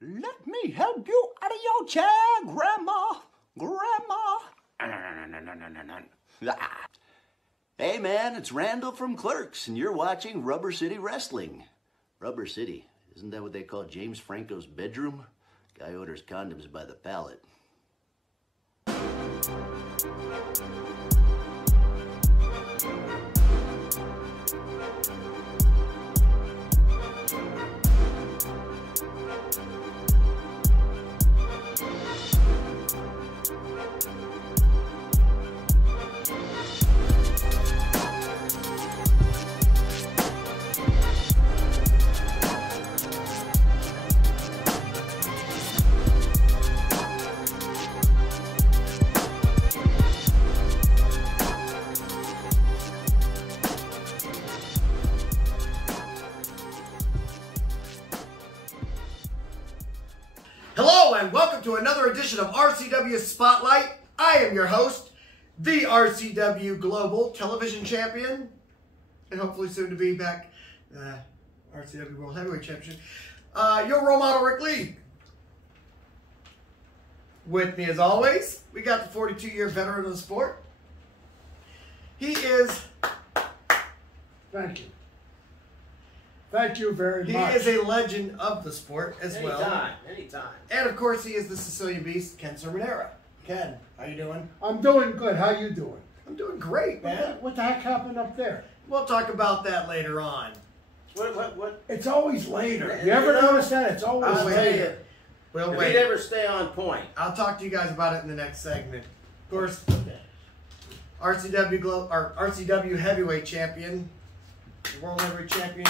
Let me help you out of your chair, Grandma. Grandma. Hey man, it's Randall from Clerks, and you're watching Rubber City Wrestling. Rubber City, isn't that what they call James Franco's bedroom? Guy orders condoms by the pallet. Hello and welcome to another edition of RCW Spotlight. I am your host, the RCW Global Television Champion, and hopefully soon to be back, RCW World Heavyweight Champion, your role model, Ric Lieb. With me as always, we got the 42-year veteran of the sport. He is... Thank you. Thank you very much. He is a legend of the sport as well. Anytime. And of course, he is the Sicilian Beast, Ken Cerminara. Ken, how you doing? I'm doing good. How you doing? I'm doing great, man. What the heck happened up there? We'll talk about that later on. What? It's always later. You You ever know, notice that? It's always I'll later. We'll If wait. we never stay on point. I'll talk to you guys about it in the next segment. Of course, RCW Heavyweight Champion, the World Heavyweight Champion,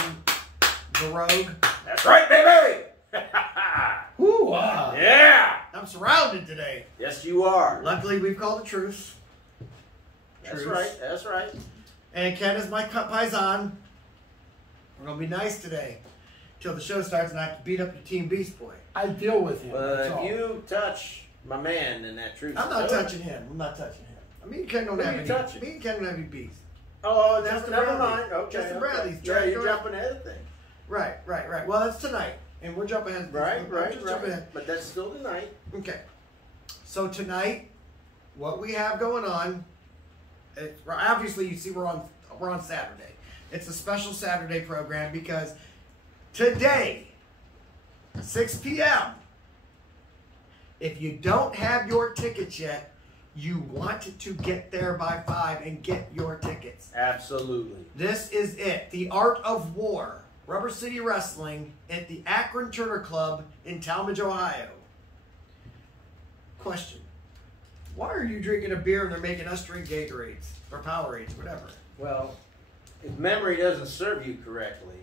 the Rogue. That's right, baby! Ooh, Yeah! I'm surrounded today. Yes, you are. Luckily, we've called a truce. That's right, that's right. And Ken is my paisan. We're going to be nice today till the show starts and I have to beat up your Team Beast Boy. I deal with him. But that's if all. you touch my man in that truth. I'm not touching him. I'm not touching him. Me and Ken don't Who have you any. touching? Me and Ken don't have any beefs. Oh, Justin never Bradley. mind. Okay. Justin okay. Bradley's Yeah, trying to you're go- jumping ahead of things. Right. Well, that's tonight. And we're jumping ahead. Right. Just jumping ahead. But that's still tonight. Okay. So tonight, what we have going on, obviously you see we're on Saturday. It's a special Saturday program because today, 6 p.m., if you don't have your tickets yet, you want to get there by 5 and get your tickets. Absolutely. This is it. The Art of War. Rubber City Wrestling at the Akron Turner Club in Talmadge, Ohio. Question. Why are you drinking a beer and they're making us drink Gatorades or Powerades, whatever? Well, if memory doesn't serve you correctly,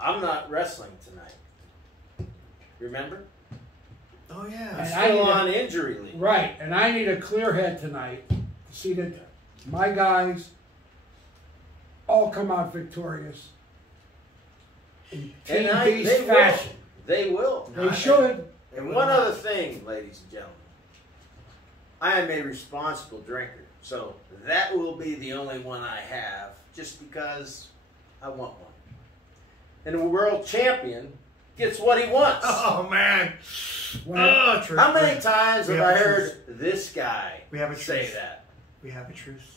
I'm not wrestling tonight. Remember? Oh, yeah. And Still on injury leave. Right, and I need a clear head tonight to see that my guys all come out victorious in Team Beast they fashion. They will. They should. And one other thing, ladies and gentlemen. I am a responsible drinker, so that will be the only one I have, just because I want one. And the world champion gets what he wants. Oh, man. Well, true. How many times We have have I a heard this guy We have a say truce. that? We have a truce.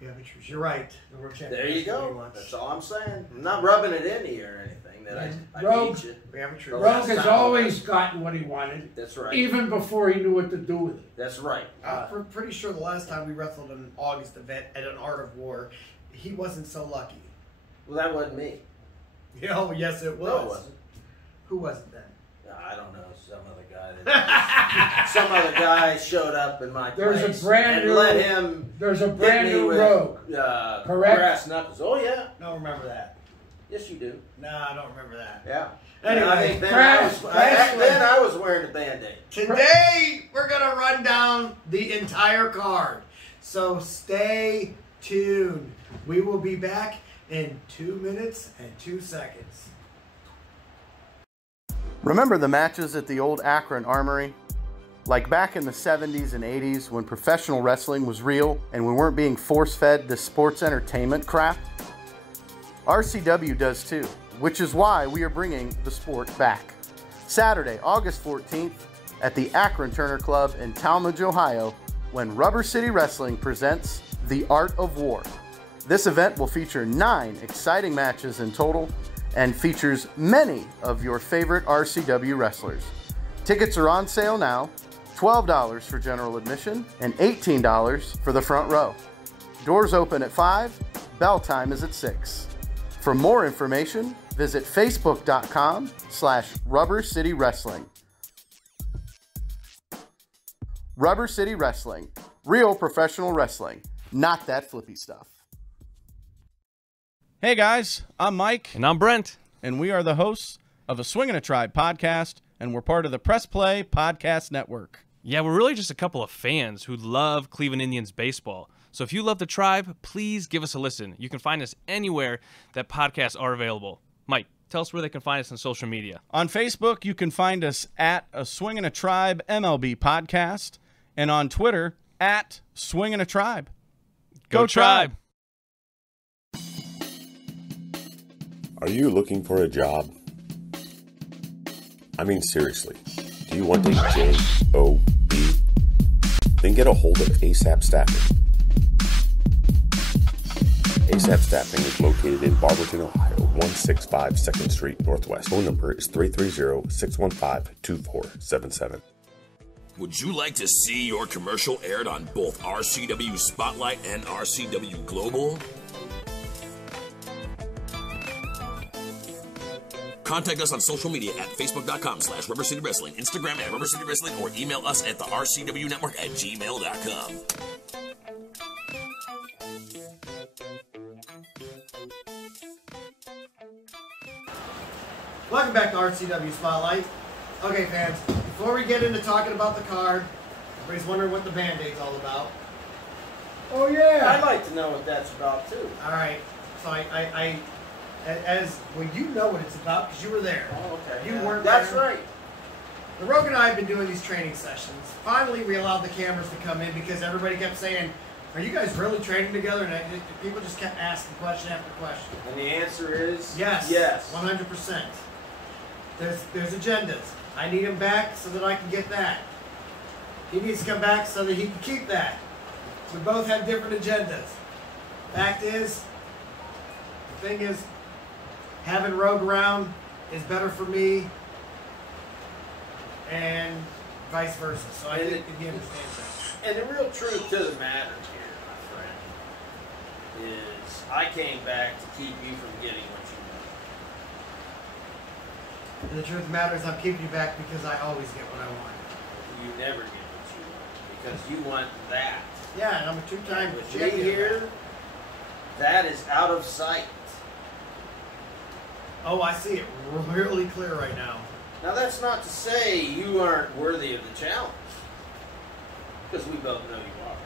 We have a truce. You're right. The world champion There you gets what he go. wants. That's all I'm saying. I'm not rubbing it in you or anything that I Rogue. beat you. We have a truce. Rogue. Rogue has always gotten what he wanted, That's right. even before he knew what to do with it. That's right. I'm pretty sure the last time we wrestled in an August event at an Art of War, he wasn't so lucky. Well, that wasn't me. Oh, yes, it was. No, it wasn't. Who was it then? I don't know. Some other guy. Some other guy showed up in my There's a place brand and new- let him. There's a hit brand me new with, Rogue. Correct? Brass knuckles. Oh yeah. Don't remember that. Yes, you do. No, I don't remember that. Yeah. Anyway, And I think then Crash- back then I was wearing a Band-Aid. Today, we're going to run down the entire card. So stay tuned. We will be back in 2 minutes and 2 seconds. Remember the matches at the old Akron Armory? Like back in the 70s and 80s when professional wrestling was real and we weren't being force-fed this sports entertainment crap? RCW does too, which is why we are bringing the sport back. Saturday, August 14th at the Akron Turner Club in Talmadge, Ohio, when Rubber City Wrestling presents The Art of War. This event will feature 9 exciting matches in total and features many of your favorite RCW wrestlers. Tickets are on sale now, $12 for general admission and $18 for the front row. Doors open at 5, bell time is at 6. For more information, visit facebook.com/Rubber City Wrestling. Rubber City Wrestling, real professional wrestling, not that flippy stuff. Hey guys, I'm Mike. And I'm Brent. And we are the hosts of a Swingin' a Tribe podcast, and we're part of the Press Play Podcast Network. Yeah, we're really just a couple of fans who love Cleveland Indians baseball. So if you love the Tribe, please give us a listen. You can find us anywhere that podcasts are available. Mike, tell us where they can find us on social media. On Facebook, you can find us at a Swingin' a Tribe MLB podcast, and on Twitter at Swingin' a Tribe. Go Tribe! Are you looking for a job? I mean, seriously, do you want a job? Then get a hold of ASAP Staffing. ASAP Staffing is located in Barberton, Ohio, 165 2nd Street Northwest. Phone number is 330-615-2477. Would you like to see your commercial aired on both RCW Spotlight and RCW Global? Contact us on social media at facebook.com/Rubber City Wrestling, Instagram at Rubber City Wrestling, or email us at the RCW Network at gmail.com. Welcome back to RCW Spotlight. Okay, fans, before we get into talking about the card, everybody's wondering what the Band-Aid's all about. Oh, yeah. I'd like to know what that's about, too. All right, so well, you know what it's about because you were there. Oh, okay. You weren't That's there. right. The Rogue and I have been doing these training sessions. Finally, we allowed the cameras to come in because everybody kept saying, are you guys really training together? And people just kept asking question after question. And the answer is? Yes. Yes. 100%. There's agendas. I need him back so that I can get that. He needs to come back so that he can keep that. We both have different agendas. Fact is, the thing is, having Rogue around is better for me and vice versa. So I think he understands that. And the real truth to the matter here, my friend, is I came back to keep you from getting what you want. And the truth of the matter is I'm keeping you back because I always get what I want. You never get what you want because you want that. Yeah, and I'm a two-time With me champion. here, that is out of sight. Oh, I see it really clear right now. Now that's not to say you aren't worthy of the challenge, because we both know you are.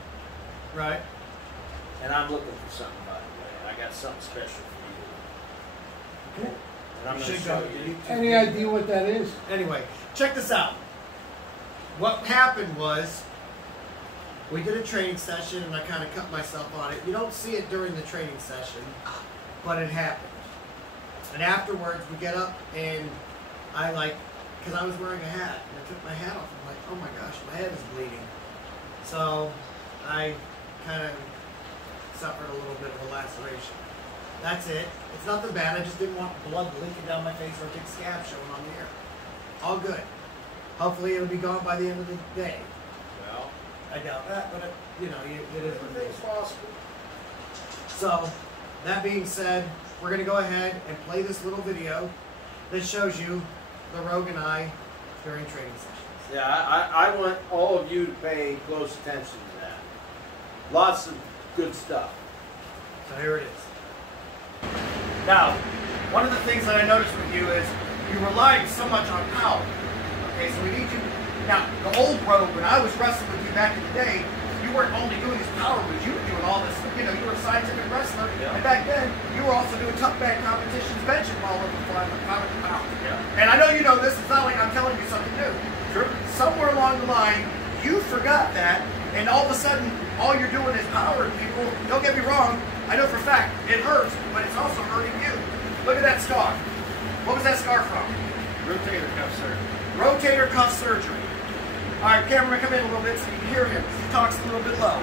Right. And I'm looking for something, by the way. I got something special for you. Cool. And I'm You going to should show go. you. Any idea what that is? Anyway, check this out. What happened was we did a training session and I kind of cut myself on it. You don't see it during the training session, but it happened. And afterwards we get up and because I was wearing a hat and I took my hat off. I'm like, oh my gosh, my head is bleeding. So I kind of suffered a little bit of a laceration. That's it. It's nothing bad. I just didn't want blood leaking down my face or a big scab showing on the air. All good. Hopefully it'll be gone by the end of the day. Well, I doubt that, but it is what it everything's is. possible. So, that being said, we're going to go ahead and play this little video that shows you the Rogue and I during training sessions. Yeah, I want all of you to pay close attention to that. Lots of good stuff. So here it is. Now, one of the things that I noticed with you is you relied so much on power. Okay, so we need you. Now, the old Rogue, when I was wrestling with you back in the day, you weren't only doing these power moves, you were doing all this, you know, you were a scientific wrestler, Yeah. and back then, you were also doing tough bag competitions, benching all over the fly, power. Yeah. And I know you know this, it's not like I'm telling you something new. Sure. Somewhere along the line, you forgot that, and all of a sudden, all you're doing is powering people. Don't get me wrong, I know for a fact, it hurts, but it's also hurting you. Look at that scar. What was that scar from? Rotator cuff surgery. Rotator cuff surgery. All right, cameraman, come in a little bit so you can hear him. He talks a little bit low.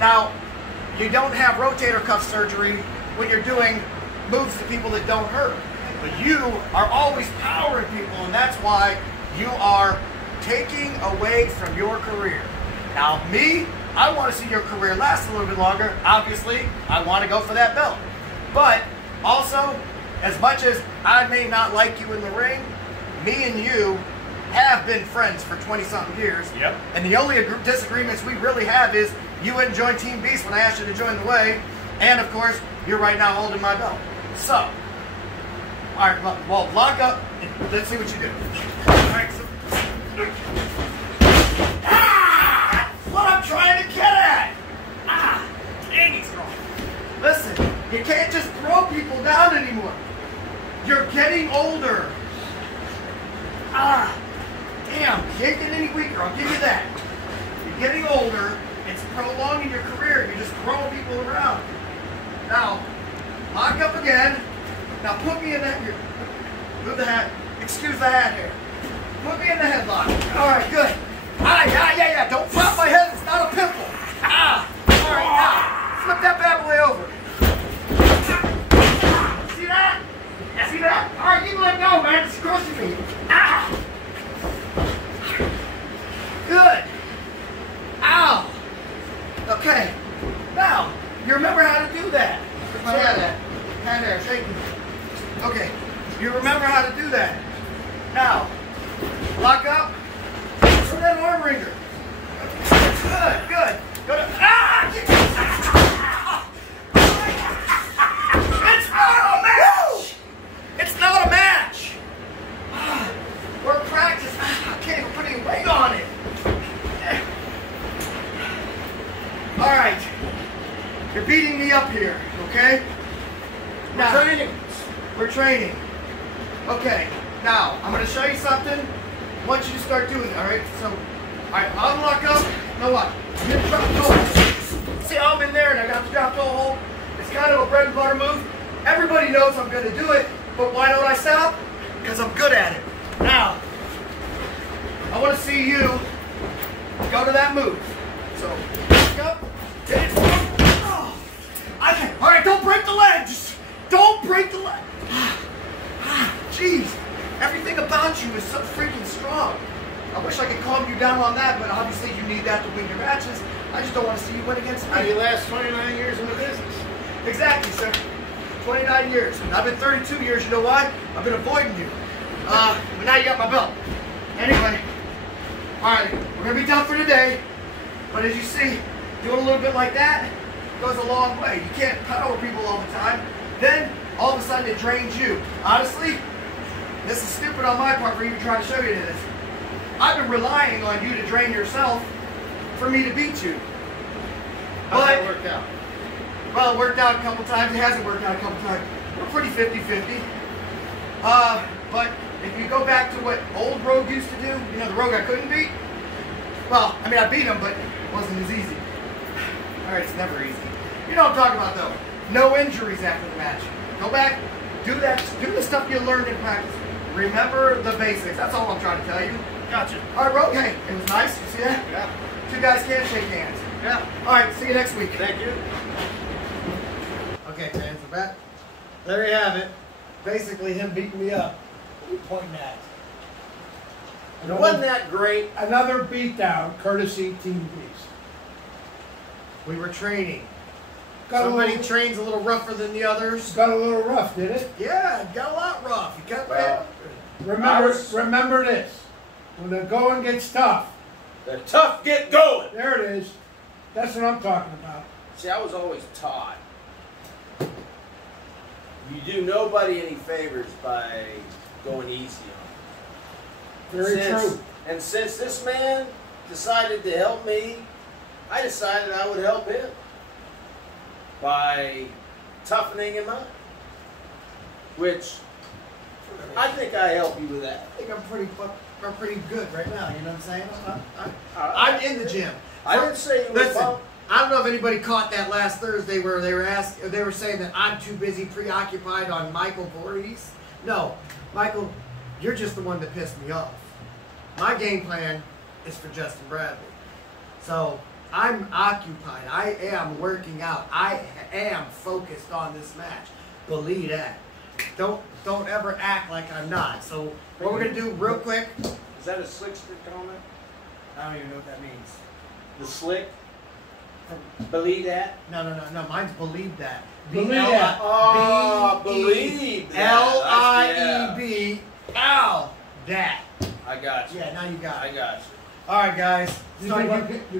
Now, you don't have rotator cuff surgery when you're doing moves to people that don't hurt. But you are always powering people, and that's why you are taking away from your career. Now, me, I want to see your career last a little bit longer. Obviously, I want to go for that belt. But also, as much as I may not like you in the ring, me and you have been friends for 20-something years. Yep. And the only disagreements we really have is you wouldn't join Team Beast when I asked you to join the way. And, of course, you're right now holding my belt. So, all right, well, lock up and let's see what you do. All right, so... Ah! That's what I'm trying to get at! Ah! Dang, he's strong. Listen, you can't just throw people down anymore. You're getting older. Ah! Damn, can't get any weaker, I'll give you that. You're getting older, it's prolonging your career, you're just throwing people around. Now, lock up again. Now put me in that here. Move the hat. Excuse the hat here. Put me in the headlock. Alright, good. Ah, yeah. Don't flap my head, it's not a pimple. Ah! Alright, now. Flip that bad boy over. See that? See that? Alright, you let go, man. It's crushing me. Ah! Good. Ow. Okay. Now, you remember how to do that. Hand there, shake me. Okay. You remember how to do that. Now, lock up. Throw that arm wringer. Good. Go to. Ah! It's not a match! It's not a match! We're practice. I can't even put any weight on it. Alright. You're beating me up here, okay? Now, we're training. Okay, now, I'm going to show you something. I want you to start doing it, alright? So, alright, I'll lock up. Now what? I'm going to drop toe. See how I'm in there and I got the drop toe hold? It's kind of a bread and butter move. Everybody knows I'm going to do it, but why don't I stop? Because I'm good at it. Now, I want to see you go to that move. So, lock up. Oh. Alright, don't break the leg. Just don't break the leg. Jeez, everything about you is so freaking strong. I wish I could calm you down on that, but obviously you need that to win your matches. I just don't want to see you win against me. How do you last 29 years in the business? Exactly, sir. 29 years. And I've been 32 years. You know why? I've been avoiding you. But now you got my belt. Anyway, all right, we're going to be done for today. But as you see, doing a little bit like that goes a long way. You can't power people all the time. Then, all of a sudden, it drains you. Honestly, this is stupid on my part for even trying to show you this. I've been relying on you to drain yourself for me to beat you. How's that worked out? Well, it worked out a couple times. It hasn't worked out a couple times. We're pretty 50-50. But if you go back to what old Rogue used to do, you know, the Rogue I couldn't beat. Well, I mean, I beat him, but it wasn't as easy. All right, it's never easy. You know what I'm talking about, though. No injuries after the match. Go back, do that, do the stuff you learned in practice. Remember the basics. That's all I'm trying to tell you. Gotcha. All right, Rogue, hey, it was nice. You see that? Yeah. Two guys can't shake hands. Yeah. All right, see you next week. Thank you. Okay, fans, we're back. There you have it. Basically, him beating me up. What are you pointing at? And wasn't that great? Another beatdown, courtesy Team Beast. We were training. Somebody trains a little rougher than the others. Got a little rough, did it? Yeah, it got a lot rough. You got Remember this. When the going gets tough. The tough get going. There it is. That's what I'm talking about. See, I was always taught you do nobody any favors by going easy on them. Very true. And since this man decided to help me, I decided I would help him by toughening him up, which I think I help you with that. I think I'm pretty good right now. You know what I'm saying? I'm in the gym. I didn't say you were bummed. I don't know if anybody caught that last Thursday where they were saying that I'm too busy preoccupied on Michael Voorhees. No, Michael, You're just the one that pissed me off. My game plan is for Justin Bradley. So I'm occupied. I am working out. I am focused on this match. Believe that. Don't ever act like I'm not. So what we're gonna do real quick. Is that a slickster comment? I don't even know what that means. The slick? Believe that? No. Mine's believe that. Believe that. Oh, believe that. L-I-E-B. Ow. That. I got you. Yeah, now you got it. I got you. All right, guys. You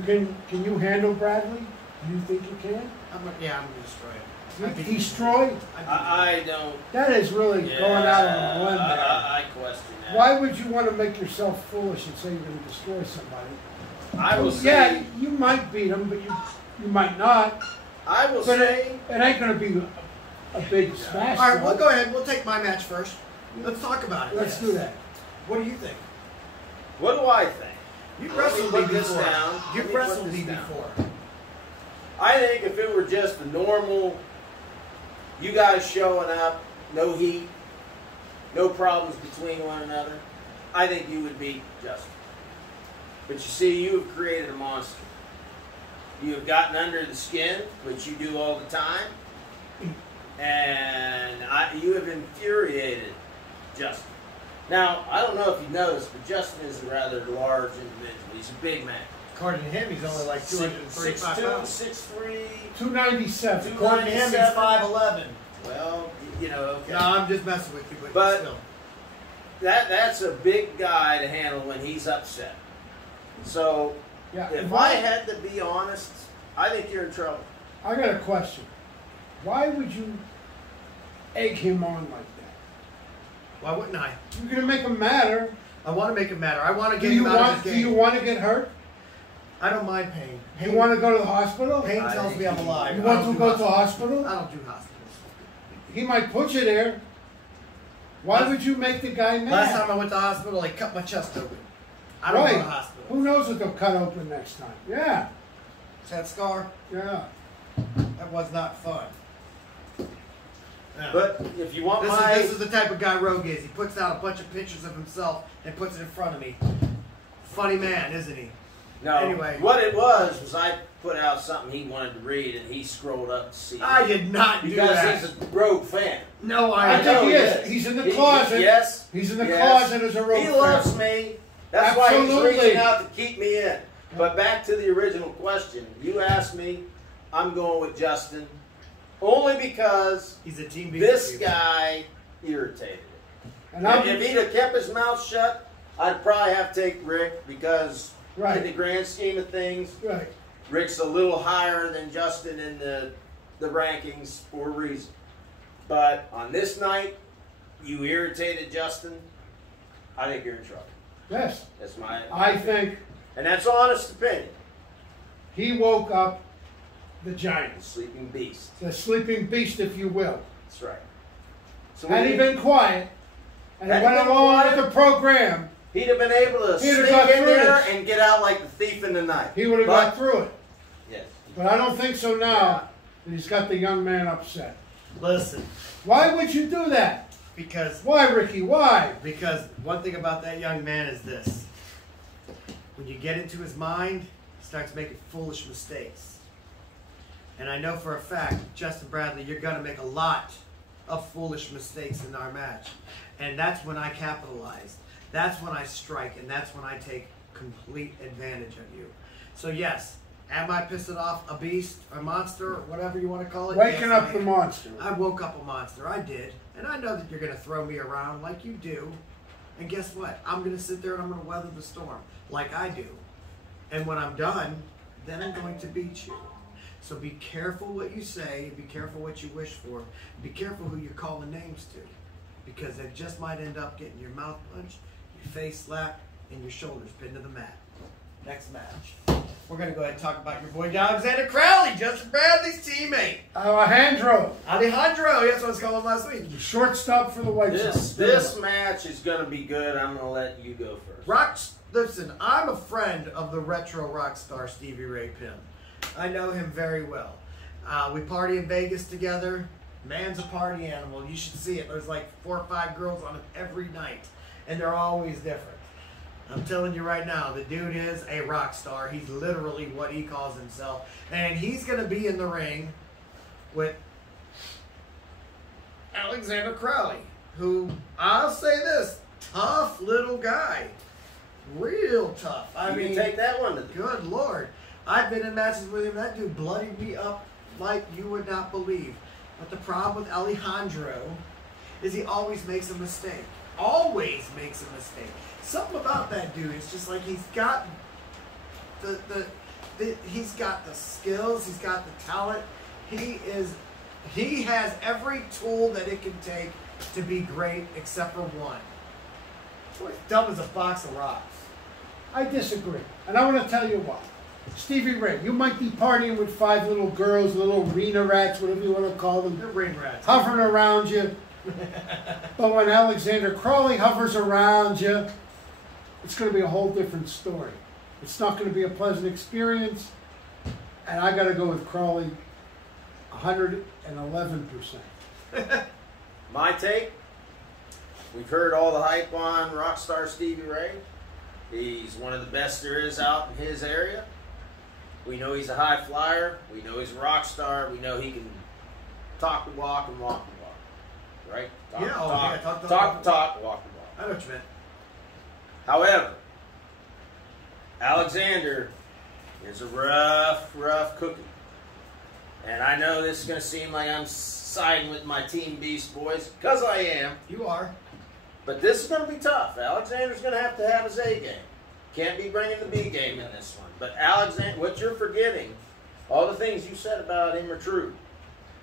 think can you handle Bradley? Do you think you can? I'm gonna destroy it. Destroy? I don't. That is really going out on a limb there. I question that. Why would you want to make yourself foolish and say you're going to destroy somebody? I will Yeah, say. you might beat him, but you might not. I will But say. it ain't going to be a big smash. All right, we'll go ahead. We'll take my match first. Let's talk about it. Let's do that. What do you think? What do I think? You've Let me wrestled me put this before. down. You've Let me put wrestled this me down. before. I think if it were just a normal, you guys showing up, no heat, no problems between one another, I think you would beat Justin. But you see, you have created a monster. You have gotten under the skin, which you do all the time, and you have infuriated Justin. Now, I don't know if you noticed, but Justin is a rather large individual. He's a big man. According to him, he's only like 235 pounds. 6'3", 297. According to him, he's 5'11". Well, you know, okay. No, I'm just messing with you, But still. that's a big guy to handle when he's upset. So, Yeah, if I had to be honest, I think you're in trouble. I got a question. Why would you egg him on like that? Why wouldn't I? You're going to make him matter. I want to make him matter. I want to Do get you him out of want? his Do game. you want to get hurt? I don't mind pain. You want to go to the hospital? Pain tells me I'm alive. You I want don't to do go to the hospitals. hospital? I don't do hospitals. He might put you there. Why would you make the guy mad? Last time I went to the hospital, they cut my chest open. I don't go to the hospital. Who knows what they'll cut open next time? Yeah. Is that scar? Yeah. That was not fun. No. But if you want This is the type of guy Rogue is. He puts out a bunch of pictures of himself and puts it in front of me. Funny man, isn't he? No. Anyway. What it was I put out something he wanted to read, and he scrolled up to see it. I did not do because that. he's a Rogue fan. No, I think he is. He's in the closet. Yes. He's in the yes. closet as a Rogue He fan. loves me. That's why he's Absolutely. reaching out to keep me in. But back to the original question. You asked me, I'm going with Justin. Only because he's a team this guy irritated it. And if he'd have kept his mouth shut, I'd probably have to take Rick because in the grand scheme of things, Rick's a little higher than Justin in the rankings for a reason. But on this night, you irritated Justin. I think you're in trouble. Yes. That's my I opinion. think. And that's honest opinion. He woke up the giant. Sleeping beast. The sleeping beast, if you will. That's right. So had he been quiet and Had he went been along quiet, with the program, he'd have been able to He'd have sneak got in through there this. and get out like the thief in the night. he would have But- got through it. Yes. But I don't think so now that he's got the young man upset. Listen. Why would you do that? Because. Why, Ricky? Why? Because one thing about that young man is this. When you get into his mind, he starts making foolish mistakes. And I know for a fact, Justin Bradley, you're going to make a lot of foolish mistakes in our match. And that's when I capitalize. That's when I strike. And that's when I take complete advantage of you. So yes, am I pissing off a beast, a monster, whatever you want to call it? Waking Yes, up I the am. monster. I woke up a monster. I did. And I know that you're going to throw me around like you do. And guess what? I'm going to sit there and I'm going to weather the storm like I do. And when I'm done, then I'm going to beat you. So be careful what you say. Be careful what you wish for. Be careful who you're calling names to. Because it just might end up getting your mouth punched, your face slapped, and your shoulders pinned to the mat. Next match. We're going to go ahead and talk about your boy Alexander Crowley, Justin Bradley's teammate. Alejandro. Alejandro, that's what I was calling him last week. Shortstop for the White Sox. This match is going to be good. I'm going to let you go first. Listen, I'm a friend of the retro rock star Stevie Ray Penn. I know him very well. We party in Vegas together. Man's a party animal. You should see it. There's like 4 or 5 girls on him every night. and they're always different. I'm telling you right now, the dude is a rock star. He's literally what he calls himself. And he's going to be in the ring with Alexander Crowley, who, I'll say this, tough little guy. Real tough. I mean, take that one to the good Lord. I've been in matches with him. That dude bloodied me up like you would not believe. But the problem with Alejandro is he always makes a mistake. Always makes a mistake. Something about that dude is just like he's got he's got the skills, he's got the talent. He has every tool that it can take to be great except for one. Boy, he's dumb as a box of rocks. I disagree. And I want to tell you why. Stevie Ray, you might be partying with 5 little girls, little arena rats, whatever you want to call them. They're ring rats. Hovering around you. But when Alexander Crowley hovers around you, it's going to be a whole different story. It's not going to be a pleasant experience. And I got to go with Crowley 111%. My take, we've heard all the hype on Rockstar Stevie Ray. He's one of the best there is out in his area. We know he's a high flyer. We know he's a rock star. We know he can talk the walk and walk the walk. Right? Talk the talk, walk the walk. I know what you meant. However, Alexander is a rough cookie. And I know this is going to seem like I'm siding with my Team Beast boys, because I am. You are. But this is going to be tough. Alexander's going to have his A game. Can't be bringing the B game in this one. But Alexander, what you're forgetting, all the things you said about him are true.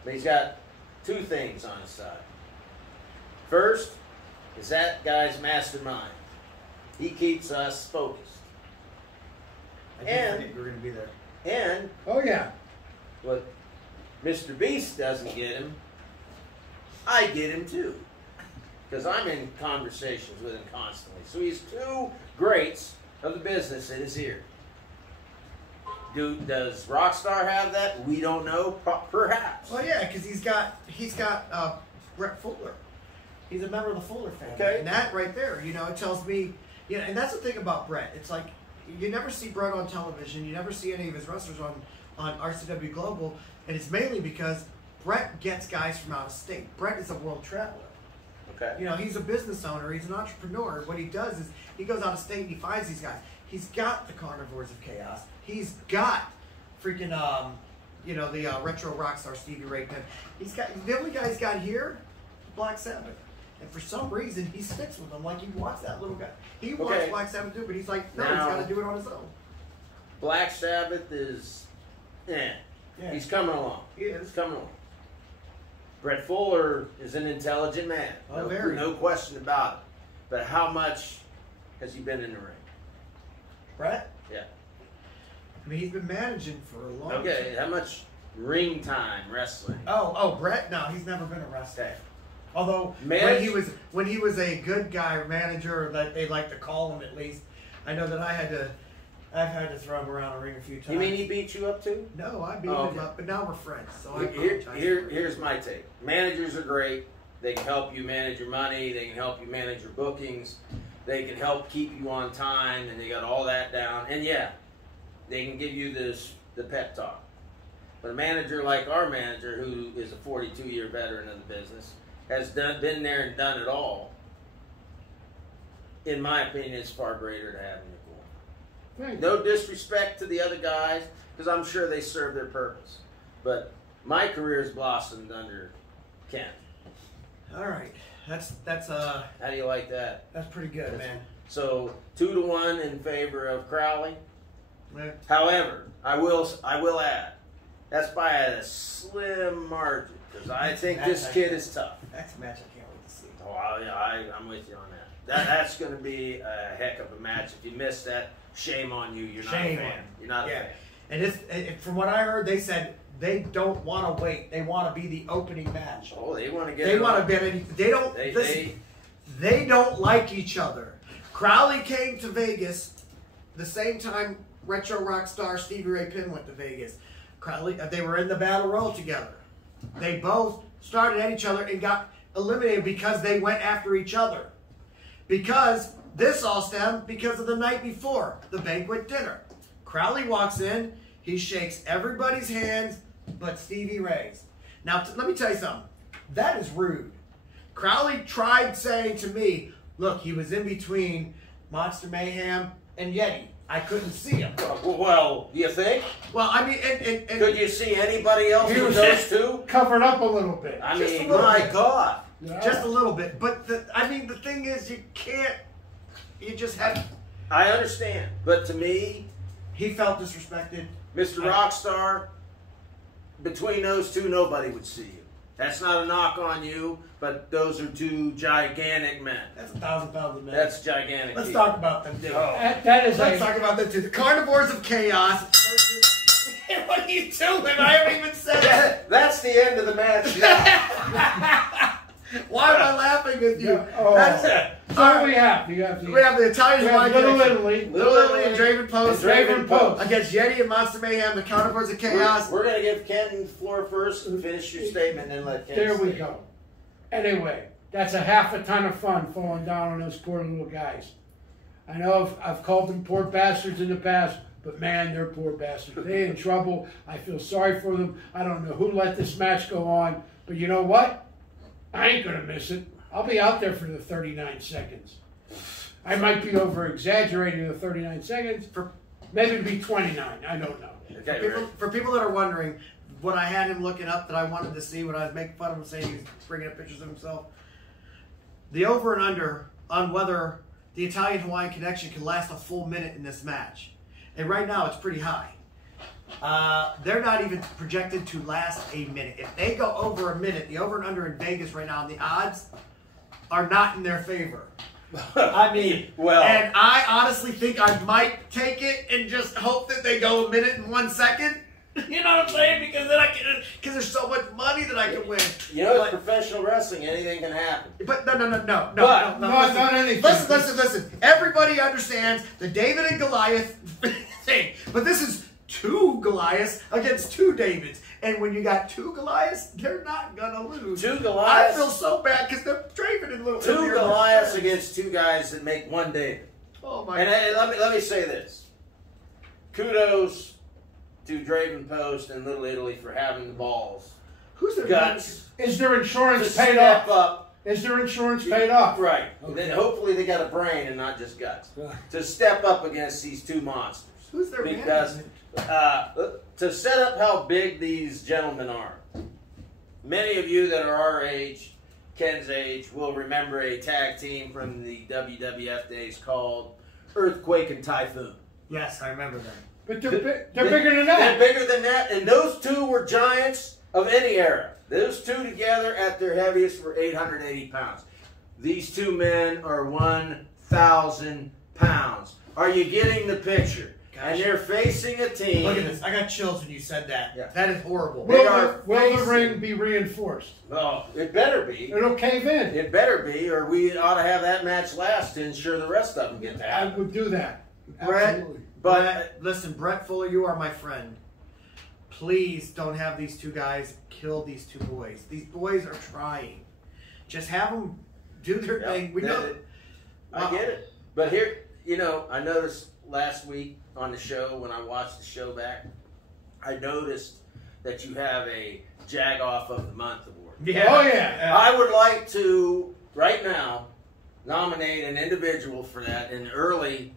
But he's got 2 things on his side. First is that guy's mastermind. He keeps us focused. I think we're going to be there. And Oh, yeah. what Mr. Beast doesn't get him, I get him too. Because I'm in conversations with him constantly. So he's 2 greats of the business in his ear. Does Rockstar have that? We don't know. Perhaps. Well, yeah, because he's got Brett Fuller. He's a member of the Fuller family. Okay. And that right there, it tells me, and that's the thing about Brett. It's like, you never see Brett on television. You never see any of his wrestlers on RCW Global. And it's mainly because Brett gets guys from out of state. Brett is a world traveler. Okay. He's a business owner. He's an entrepreneur. What he does is he goes out of state and he finds these guys. He's got the Carnivores of Chaos. He's got freaking, the retro rockstar Stevie Ray Penn. He's got the only guy he's got here, Black Sabbath. And for some reason, he sticks with them. Like he wants that little guy. He wants Black Sabbath to do it, but he's like, no, he's got to do it on his own. Black Sabbath is, Yeah. He's coming along. He is. He's coming along. Brett Fuller is an intelligent man. Oh, very. No question about it. But how much has he been in the ring? Brett? Yeah. I mean, he's been managing for a long time. Okay, how much ring time wrestling? Oh, Brett? No, he's never been a wrestler. Okay. Although when he was a good guy or manager, that they like to call him at least, I know that I've had to throw him around the ring a few times. You mean he beat you up too? No, I beat him up, but now we're friends. So Here's my take. Managers are great. They can help you manage your money. They can help you manage your bookings. They can help keep you on time, and they got all that down. And yeah, they can give you the pep talk. But a manager like our manager, who is a 42-year veteran of the business, has been there and done it all. In my opinion, it's far greater to have in the corner. No disrespect to the other guys, because I'm sure they serve their purpose. But my career has blossomed under Ken. All right, that's How do you like that? That's pretty good, man. So 2-1 in favor of Crowley. Yeah. However, I will add, that's by a slim margin, because I think this kid is tough. Next match, I can't wait to see. Oh, I'm with you on that. That's going to be a heck of a match. If you missed that, shame on you. You're not a fan. You're not a fan. And from what I heard, they said they don't want to wait. They want to be the opening match. Oh, they want to get. They want to be. They don't. They don't like each other. Crowley came to Vegas the same time retro rock star Stevie Ray Penn went to Vegas. Crowley, they were in the Battle Royal together. They both started at each other and got eliminated because they went after each other. because this all stemmed because of the night before, the banquet dinner. Crowley walks in, he shakes everybody's hands but Stevie Ray's. Now, let me tell you something. That is rude. Crowley tried saying to me, look, he was in between Monster Mayhem and Yeti. I couldn't see him. Well, you think? Well, I mean, and Could you see anybody else He with was those two? covered up a little bit. I Just a mean, little my bit. God. Yeah. just a little bit. But, the thing is, you can't, you just had, I understand. But to me, he felt disrespected. Mr. Rockstar, between those two, nobody would see you. That's not a knock on you, but those are two gigantic men. That's 1,000 pounds of man. That's gigantic. Let's people. talk about them, too. Oh. That is Let's talk about them, too. The Carnivores of Chaos. What are you doing? I haven't even said it. That's the end of the match now. Why am I laughing with you? Yeah. Oh. That's it. So we have the We have the Italian we have Wine Little Connection. Italy. Little Italy and Draven Post. And Draven Post. Against Yeti and Monster Mayhem, the Carnivores of Chaos. We're going to give Ken the floor first and finish your statement and then let Ken There we speak. go. Anyway, that's a half a ton of fun falling down on those poor little guys. I know I've called them poor bastards in the past, but man, they're poor bastards. They're in trouble. I feel sorry for them. I don't know who let this match go on, but you know what? I ain't going to miss it. I'll be out there for the 39 seconds. I might be over-exaggerating the 39 seconds. Maybe it'll be 29. I don't know. Okay, For people that are wondering, what I had him looking up that I wanted to see when I was making fun of him saying he was bringing up pictures of himself, the over and under on whether the Italian-Hawaiian connection can last a full minute in this match. And right now it's pretty high. They're not even projected to last a minute. If they go over a minute, the over and under in Vegas right now, the odds are not in their favor. I mean, Well- and I honestly think I might take it and just hope that they go a minute and 1 second. You know what I'm saying? Because then because there's so much money that I can win. You know, it's professional wrestling. Anything can happen. But no, But- not anything. Listen. Everybody understands the David and Goliath thing. But this is 2 Goliaths against 2 Davids. And when you got 2 Goliaths, they're not going to lose. 2 Goliaths. I feel so bad because they're Draven and little. 2 they're Goliaths friends. against 2 guys that make 1 David. Oh my And God. let me say this. Kudos to Draven Post and Little Italy for having the balls. Who's their Guts. Is their To insurance paid step off? up. Is their insurance paid off? Right. Okay. Then hopefully they got a brain and not just guts. To step up against these 2 monsters. Who's their Because to set up how big these gentlemen are, many of you that are our age, Ken's age, will remember a tag team from the WWF days called Earthquake and Typhoon. Yes, I remember that. But they're bigger than that. They're bigger than that, and those 2 were giants of any era. Those 2 together at their heaviest were 880 pounds. These 2 men are 1,000 pounds. Are you getting the picture? And they're facing a team. Look at this. I got chills when you said that. Yeah. That is horrible. Will the ring be reinforced? Oh, it better be. It'll cave in. It better be, or we ought to have that match last to ensure the rest of them get to I happen. would do that. Brett, Absolutely. But listen, Brett Fuller, you are my friend. Please don't have these 2 guys kill these 2 boys. These boys are trying. Just have them do their Yep, thing. We know. I get it. But here, you know, I noticed last week on the show, when I watched the show back, I noticed that you have a Jag Off of the Month award. Yeah. Oh, yeah. I would like to, right now, nominate an individual for that in the early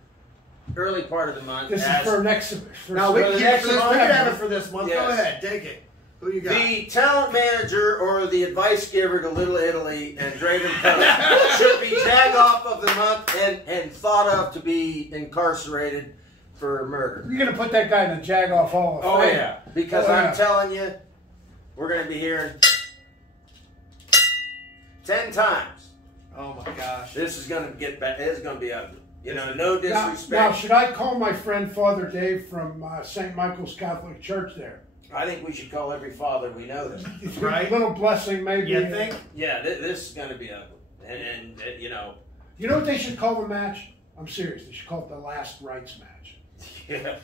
part of the month. This is as for next. Now we For the can next we month. can have it for this month. Go Yes. ahead, take it. Who you got? the talent manager or the advice giver to Little Italy and Draven Post should be Jag Off of the Month and thought of to be incarcerated for murder. You're gonna put that guy in the Jag-Off Hall of Oh Fame. yeah, because Oh, I'm yeah. telling you, we're going to be hearing 10 times. Oh my gosh. This is going to get back. It's going to be ugly. You know, no Now, disrespect. should I call my friend Father Dave from St. Michael's Catholic Church there? I think we should call every father we know that. Right. A little blessing, maybe. You think? Yeah, this is going to be ugly. And you know, You know what they should call the match? I'm serious. They should call it the Last Rites match. yeah,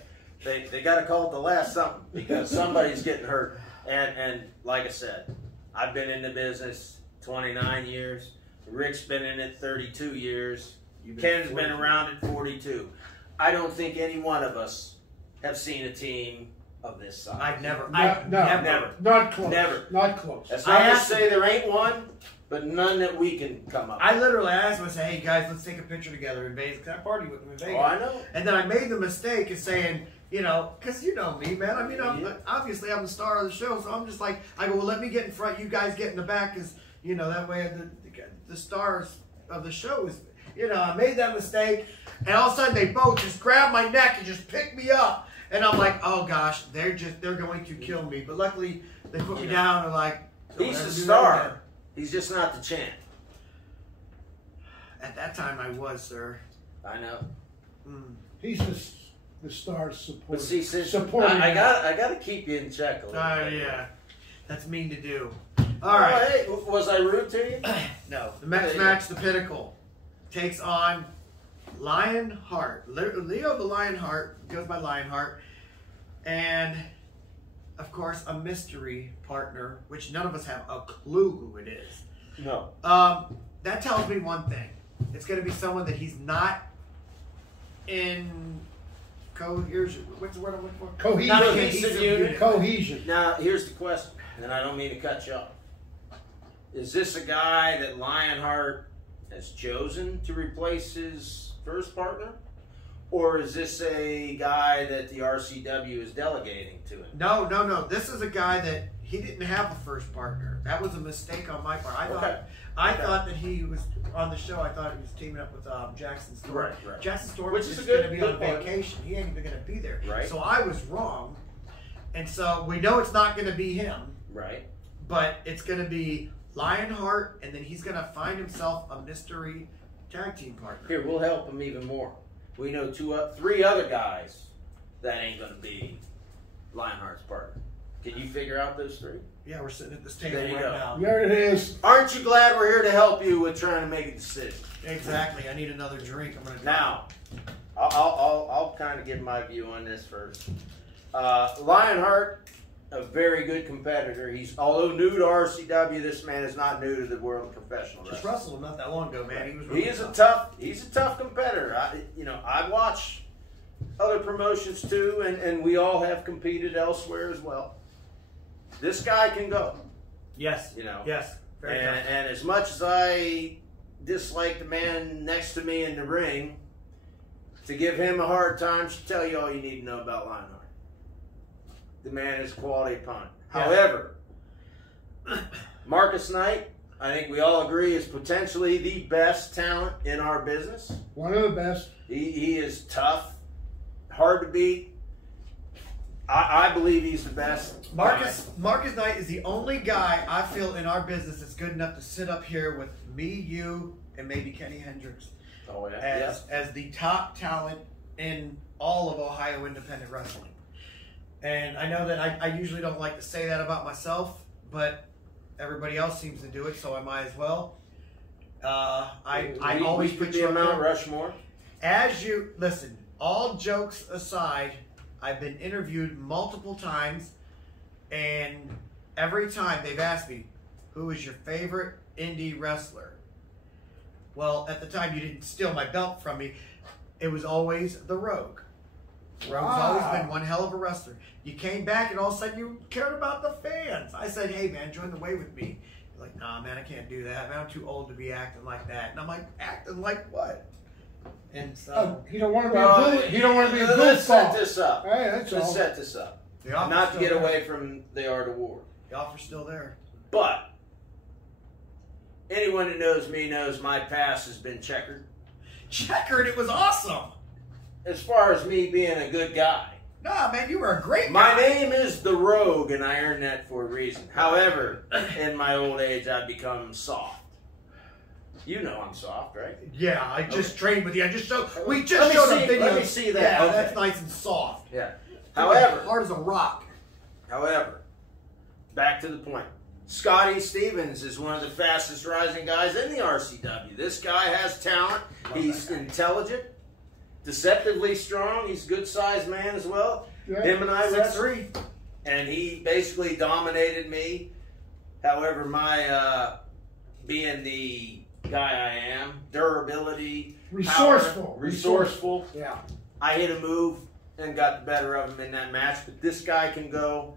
they got to call it the last something because somebody's getting hurt. And like I said, I've been in the business 29 years. Rick's been in it 32 years. Ken's been around at 42. I don't think any one of us have seen a team of this size. I've never. Never. Not close. Never. Not close. That's not to say there ain't one, but none that we can come up with. I literally asked him, I said, hey guys, let's take a picture together in Vegas, because I partied with him in Vegas. Oh, I know. And then I made the mistake of saying, you know, because you know me, man. I mean, obviously I'm the star of the show, so I'm just like, I go, well, let me get in front, you guys get in the back, because, you know, that way the stars of the show is, you know, I made that mistake, and all of a sudden they both just grabbed my neck and just picked me up. And I'm like, oh gosh, they're going to kill me. But luckily, they put me down and like, he's the star. He's just not the champ. At that time, I was, sir. I know. He's the star's supporting. But see, since supporting I got to keep you in check a little bit. Yeah, that's mean to do. All right. Hey, was I rude to you? No. The next match, the Pinnacle, takes on Lionheart. Leo the Lionheart goes by Lionheart. And, of course, a mystery partner, which none of us have a clue who it is. No. That tells me one thing. It's going to be someone that he's not in cohesion. What's the word I'm looking for? Cohesion. Not a cohesive unit. Cohesion. Now, here's the question, and I don't mean to cut you off. Is this a guy that Lionheart has chosen to replace his first partner? Or is this a guy that the RCW is delegating to him? No. This is a guy that he didn't have a first partner. That was a mistake on my part. I thought that he was on the show. I thought he was teaming up with Jackson Storm. Right. Jackson Storm Which is is going to be good on partner. vacation. He ain't even going to be there. Right. So I was wrong. And so we know it's not going to be him. Right. But it's going to be Lionheart, and then he's going to find himself a mystery tag team partner. Here, we'll help him even more. We know three other guys that ain't going to be Lionheart's partner. Can you figure out those three? Yeah, we're sitting at this table There you right go. now. There it is. Aren't you glad we're here to help you with trying to make a decision? Exactly. I need another drink. I'm going to Now, I'll kind of give my view on this first. Lionheart, a very good competitor. Although new to RCW, this man is not new to the world of professional just wrestling. wrestled him not that long ago, man. He was He is a tough competitor. I watch other promotions too, and we all have competed elsewhere as well. This guy can go. Yes. Yes. Very tough. And as much as I dislike the man next to me in the ring, to give him a hard time should tell you all you need to know about Lionheart. The man is a quality opponent. Yeah. However, Marcus Knight, I think we all agree, is potentially the best talent in our business. One of the best. He is tough, hard to beat. I believe he's the best. Marcus Knight is the only guy I feel in our business that's good enough to sit up here with me, you, and maybe Kenny Hendricks Oh, yeah. as the top talent in all of Ohio independent wrestling. And I know that I usually don't like to say that about myself, but everybody else seems to do it, so I might as well. I always put you on Mount up there. Rushmore. As you listen, all jokes aside, I've been interviewed multiple times, and every time they've asked me, who is your favorite indie wrestler? Well, at the time you didn't steal my belt from me. It was always the Rogue. Rogue's always been one hell of a wrestler. You came back and all of a sudden you cared about the fans. I said, hey man, join the way with me. You're like, nah man, I can't do that. Man, I'm too old to be acting like that. And I'm like, acting like what? And so You don't want to be a goof. You don't want to be a goofball. Let's set this up. Hey, that's Let's all. set this up. the offer's Not to still get there. away from the art of war. The offer's still there. But anyone who knows me knows my past has been checkered. Checkered, it was awesome. As far as me being a good guy. Nah, man, you were a great My guy. name is the Rogue, and I earned that for a reason. However, in my old age, I've become soft. You know I'm soft, right? Yeah, I just trained with you. We Let just me showed see- a video. let me see that. Yeah, Okay. that's nice and soft. Yeah. However, hard as a rock. Back to the point. Scotty Stevens is one of the fastest rising guys in the RCW. This guy has talent. He's intelligent, deceptively strong. He's a good-sized man as well. Yeah. Him and I 6'3". and he basically dominated me. However, my being the guy I am. Durability. Resourceful. Power, resourceful. Yeah. I hit a move and got the better of him in that match. But this guy can go.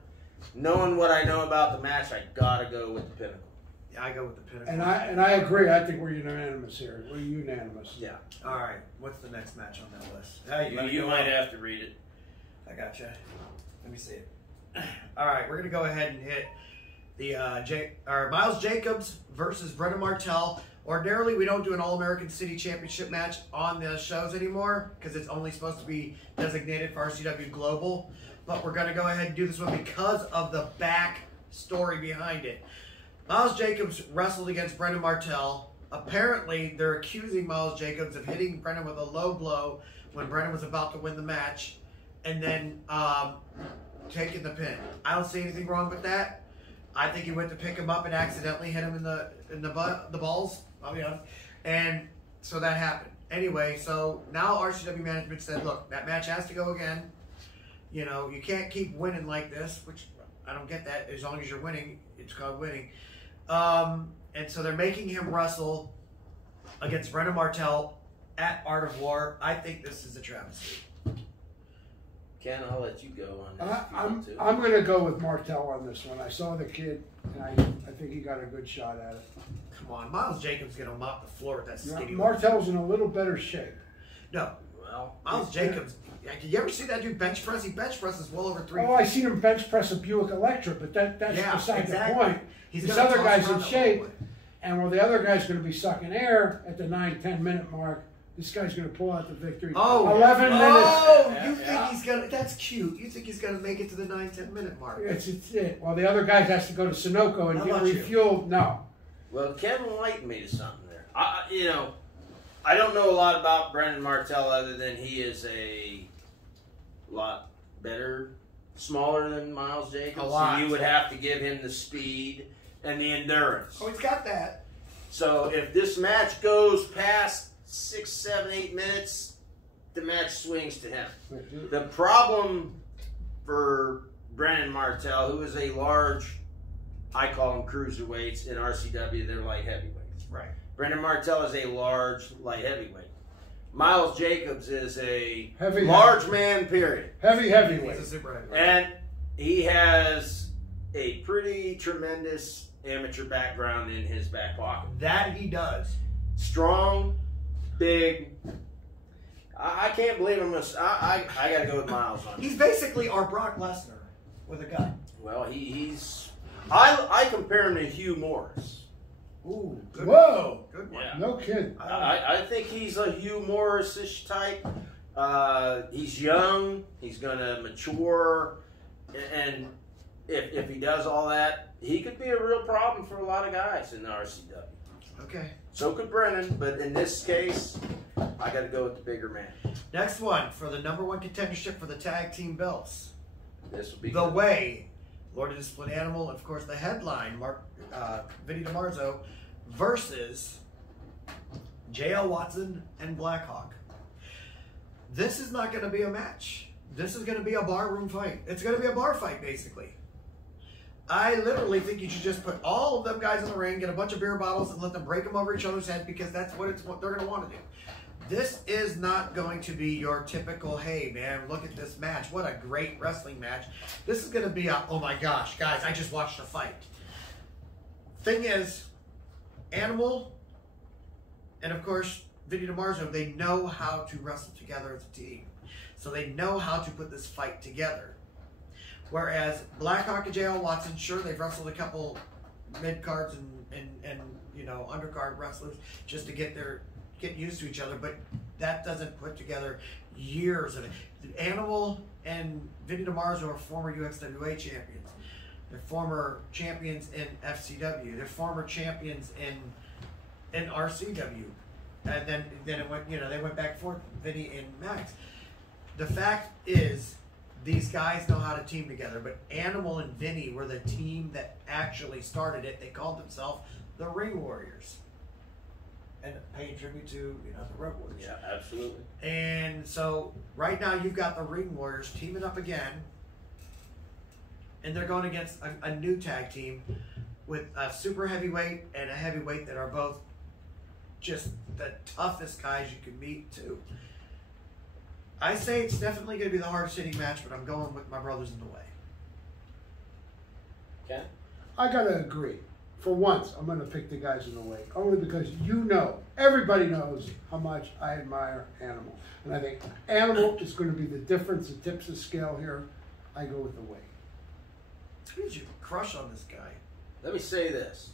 Knowing what I know about the match, I gotta go with the Pinnacle. Yeah, I go with the Pinnacle. And I agree. I think we're unanimous here. We're unanimous. Yeah. All right. What's the next match on that list? Hey, You might have to read it. I gotcha. Let me see it. All right, we're gonna go ahead and hit the Miles Jacobs versus Bretta Martell. Ordinarily, we don't do an All-American City Championship match on the shows anymore because it's only supposed to be designated for RCW Global. But we're going to go ahead and do this one because of the back story behind it. Miles Jacobs wrestled against Bretta Martell. Apparently, they're accusing Miles Jacobs of hitting Bretta with a low blow when Bretta was about to win the match and then taking the pin. I don't see anything wrong with that. I think he went to pick him up and accidentally hit him in the balls. I'll be honest. And so that happened. Anyway, so now RCW management said, look, that match has to go again. You know, you can't keep winning like this, which I don't get that. As long as you're winning, it's called winning. And so they're making him wrestle against Bretta Martell at Art of War. I think this is a travesty. Ken, I'll let you go on this. I'm going to go with Martell on this one. I saw the kid, and I think he got a good shot at it. Come on, Miles Jacobs going to mop the floor with that skinny. Martell's in a little better shape. No. Well, Miles Jacobs, did you ever see that dude bench press? He bench presses well over 3 feet. Oh, I seen him bench press a Buick Electra, but that's beside the point. This other guy's in shape, and while the other guy's going to be sucking air at the 9-10 minute mark, this guy's going to pull out the victory. Oh, 11 minutes. Oh, you think he's going to, that's cute. You think he's going to make it to the 9-10 minute mark. It's it. While the other guy has to go to Sunoco and get refueled. No. Well, Kevin enlightened me to something there. I don't know a lot about Bretta Martell other than he is a lot better, smaller than Miles Jacobs. So you would have to give him the speed and the endurance. Oh, he's got that. So if this match goes past 6, 7, 8 minutes, the match swings to him. The problem for Bretta Martell, who is a large, I call them cruiserweights in RCW, they're light heavyweights. Right. Bretta Martell is a large light heavyweight. Miles Jacobs is a heavy man, period. Heavyweight. He's a super heavyweight. And he has a pretty tremendous amateur background in his back pocket. That he does. Strong, big. I can't believe I'm going to... I got to go with Miles on it. He's basically our Brock Lesnar with a gun. Well, he's... I compare him to Hugh Morris. Ooh, good Whoa! One. Good one. Yeah. No kidding. I think he's a Hugh Morris-ish type. He's young. He's going to mature. And if he does all that, he could be a real problem for a lot of guys in the RCW. Okay. So could Brennan, but in this case, I got to go with the bigger man. Next one for the #1 contendership for the tag team belts. This will be The good. Way, Lord of the Split Animal, and of course the headline, Vinny DiMarzo versus J.L. Watson and Blackhawk. This is not going to be a match. This is going to be a barroom fight. It's going to be a bar fight, basically. I literally think you should just put all of them guys in the ring, get a bunch of beer bottles, and let them break them over each other's head because that's what they're going to want to do. This is not going to be your typical, hey, man, look at this match. What a great wrestling match. This is going to be a, oh, my gosh, guys, I just watched a fight. Thing is, Animal and, of course, Vinny DiMarzo, they know how to wrestle together as a team. So they know how to put this fight together. Whereas Blackhawk and J.L. Watson, sure, they've wrestled a couple mid-cards and you know, undercard wrestlers just to get used to each other, but that doesn't put together years of it. The Animal and Vinny DiMarzo are former UXWA champions. They're former champions in FCW. They're former champions in RCW. And then it went, you know, they went back and forth, Vinny and Max. The fact is, these guys know how to team together, but Animal and Vinny were the team that actually started it. They called themselves the Ring Warriors. And paying tribute to, you know, the Road Warriors. Yeah, absolutely. And so right now you've got the Ring Warriors teaming up again, and they're going against a new tag team with a super heavyweight and a heavyweight that are both just the toughest guys you can meet too. I say it's definitely going to be the hardest hitting match, but I'm going with my brothers in the way. Okay. I gotta agree. For once, I'm gonna pick the guys in the way, only because everybody knows how much I admire Animal, and I think Animal is going to be the difference that tips the scale here. I go with the way. Who did you crush on this guy? Let me say this.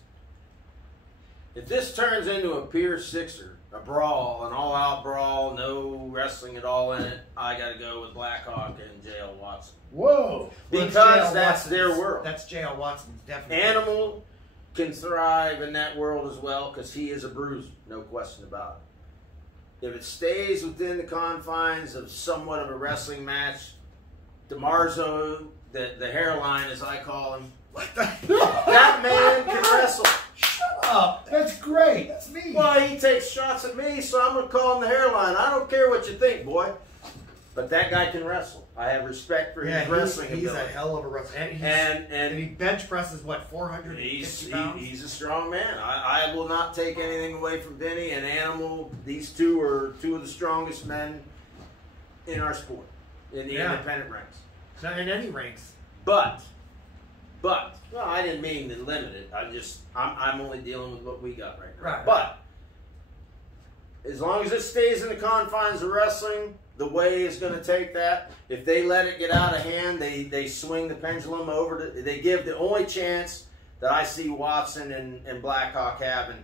If this turns into a Pier Sixer, a brawl, an all-out brawl, no wrestling at all in it, I got to go with Blackhawk and J.L. Watson. Whoa! Because that's their world. That's J.L. Watson's definitely. Animal can thrive in that world as well because he is a bruiser, no question about it. If it stays within the confines of somewhat of a wrestling match, DeMarzo, the hairline as I call him, that man can wrestle. Shut up. That's great. That's me. Well, he takes shots at me, so I'm going to call him the hairline. I don't care what you think, boy. But that guy can wrestle. I have respect for his wrestling ability. He's a hell of a wrestler. And he bench presses, what, 450 pounds? He's a strong man. I will not take anything away from Vinny and Animal. These two are two of the strongest men in our sport, in the independent ranks. Not in any ranks. But, well, I didn't mean to limit it. I'm only dealing with what we got right now. Right. But, as long as it stays in the confines of wrestling, the way is going to take that. If they let it get out of hand, they swing the pendulum over. They give the only chance that I see Watson and Blackhawk having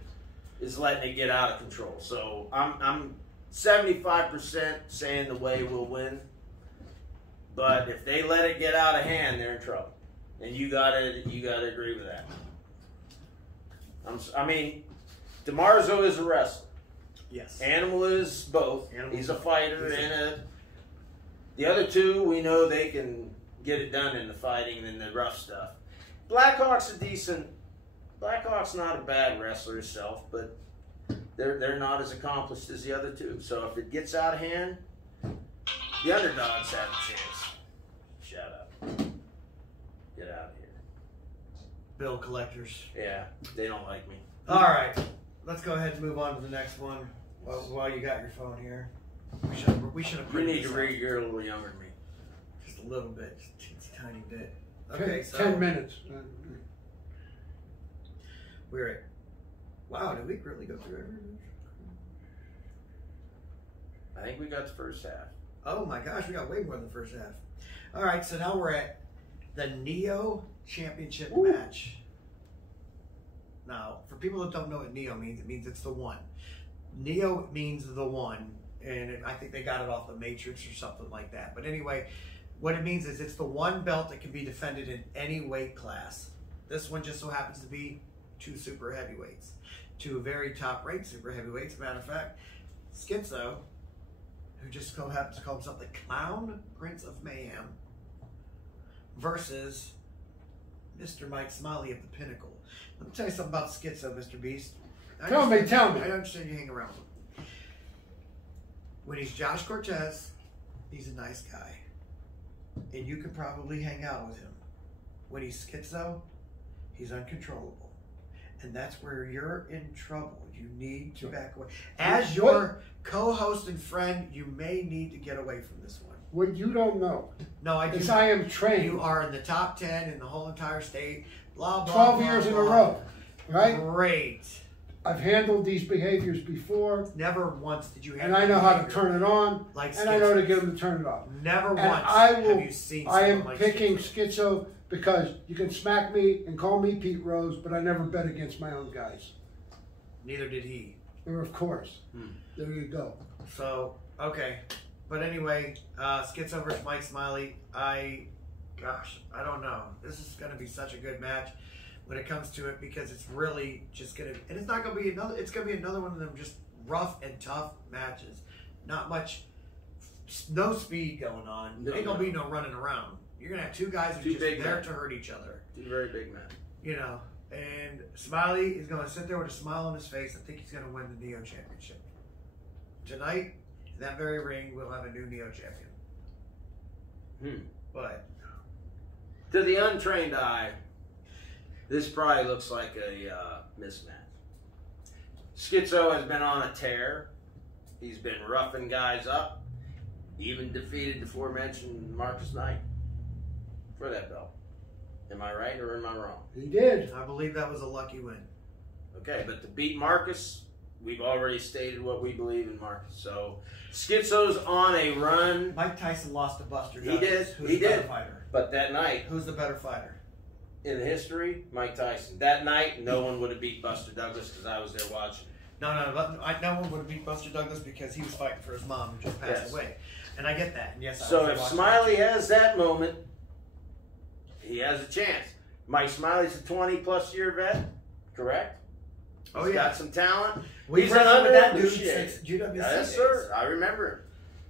is letting it get out of control. So I'm 75% saying the way will win. But if they let it get out of hand, they're in trouble. And you gotta agree with that. I mean, DeMarzo is a wrestler. Yes. Animal is both. He's a fighter the other two, we know they can get it done in the fighting and the rough stuff. Blackhawk's not a bad wrestler himself, but they're not as accomplished as the other two. So if it gets out of hand, the underdogs have a chance. Shut up. Get out of here. Bill collectors. Yeah, they don't like me. All right. Let's go ahead and move on to the next one. While you got your phone here, we should have. You need to read. You're a little younger than me. Just a little bit, just a tiny bit. Okay, so 10 minutes. We're at. Wow, did we really go through everything? I think we got the first half. Oh my gosh, we got way more than the first half. All right, so now we're at the Neo Championship match. Now, for people that don't know what Neo means, it means it's the one. Neo means the one, and I think they got it off the Matrix or something like that. But anyway, what it means is it's the one belt that can be defended in any weight class. This one just so happens to be 2 super heavyweights. 2 very top-ranked super heavyweights. Matter of fact, Schizo, who just so happens to call himself the Clown Prince of Mayhem, versus Mr. Mike Smiley of the Pinnacle. Let me tell you something about Schizo, Mr. Beast. Tell me. I understand you hang around with him. When he's Josh Cortez, he's a nice guy. And you could probably hang out with him. When he's Schizo, he's uncontrollable. And that's where you're in trouble. You need to back away. As your co-host and friend, you may need to get away from this one. What you don't know. No, I do. Because I am trained. You are in the top 10 in the whole entire state. Blah, blah, 12 blah, years blah. in a row. Right? Great. I've handled these behaviors before. Never once did you And I know how to turn it on. And I know to get them to turn it off. Never and once have you seen I am like picking Schizo because you can smack me and call me Pete Rose, but I never bet against my own guys. Neither did he. Or of course. There you go. So, okay. But anyway, Schizo versus Mike Smiley. I don't know. This is going to be such a good match when it comes to it because it's really just going to, and it's not going to be another, it's going to be another one of them just rough and tough matches. Not much, no speed going on. Ain't going to be no running around. You're going to have 2 guys who are just there to hurt each other. 2 very big men. You know, and Smiley is going to sit there with a smile on his face. I think he's going to win the Neo Championship. Tonight, in that very ring, we'll have a new Neo Champion. But to the untrained eye, this probably looks like a mismatch. Schizo has been on a tear. He's been roughing guys up. Even defeated the aforementioned Marcus Knight for that belt. Am I right or am I wrong? He did. I believe that was a lucky win. Okay, but to beat Marcus, we've already stated what we believe in Marcus. So Schizo's on a run. Mike Tyson lost to Buster He Douglas. did. Who's He the better did. fighter? But that night, Who's the better fighter? in history, Mike Tyson. That night, no one would have beat Buster Douglas because I was there watching. No one would have beat Buster Douglas because he was fighting for his mom who just passed Yes. away. And I get that. And yes, I So was if watching Smiley has that moment, he has a chance. Mike Smiley's a 20-plus year vet, correct? Oh, He's yeah. got some talent. We He's wrestled with that dude underappreciated. since GWC Yes, days. sir. I remember him.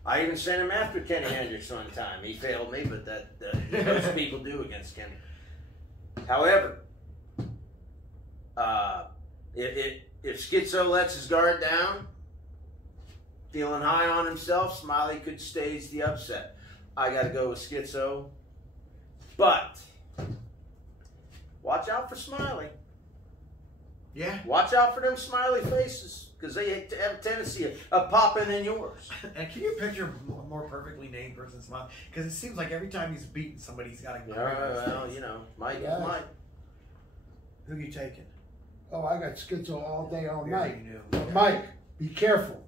I even sent him after Kenny Hendricks one time. He failed me, but those people do against Kenny. However, if Schizo lets his guard down, feeling high on himself, Smiley could stage the upset. I got to go with Schizo. But watch out for Smiley. Yeah. Watch out for them smiley faces because they have a tendency of popping in yours. And can you picture a more perfectly named person smile? Because it seems like every time he's beating somebody, he's got a grin on his Well, face. you know, Mike Yeah. is Mike. Who you taking? Oh, I got Schizo all day, all Yeah, night. you do. But Mike, be careful.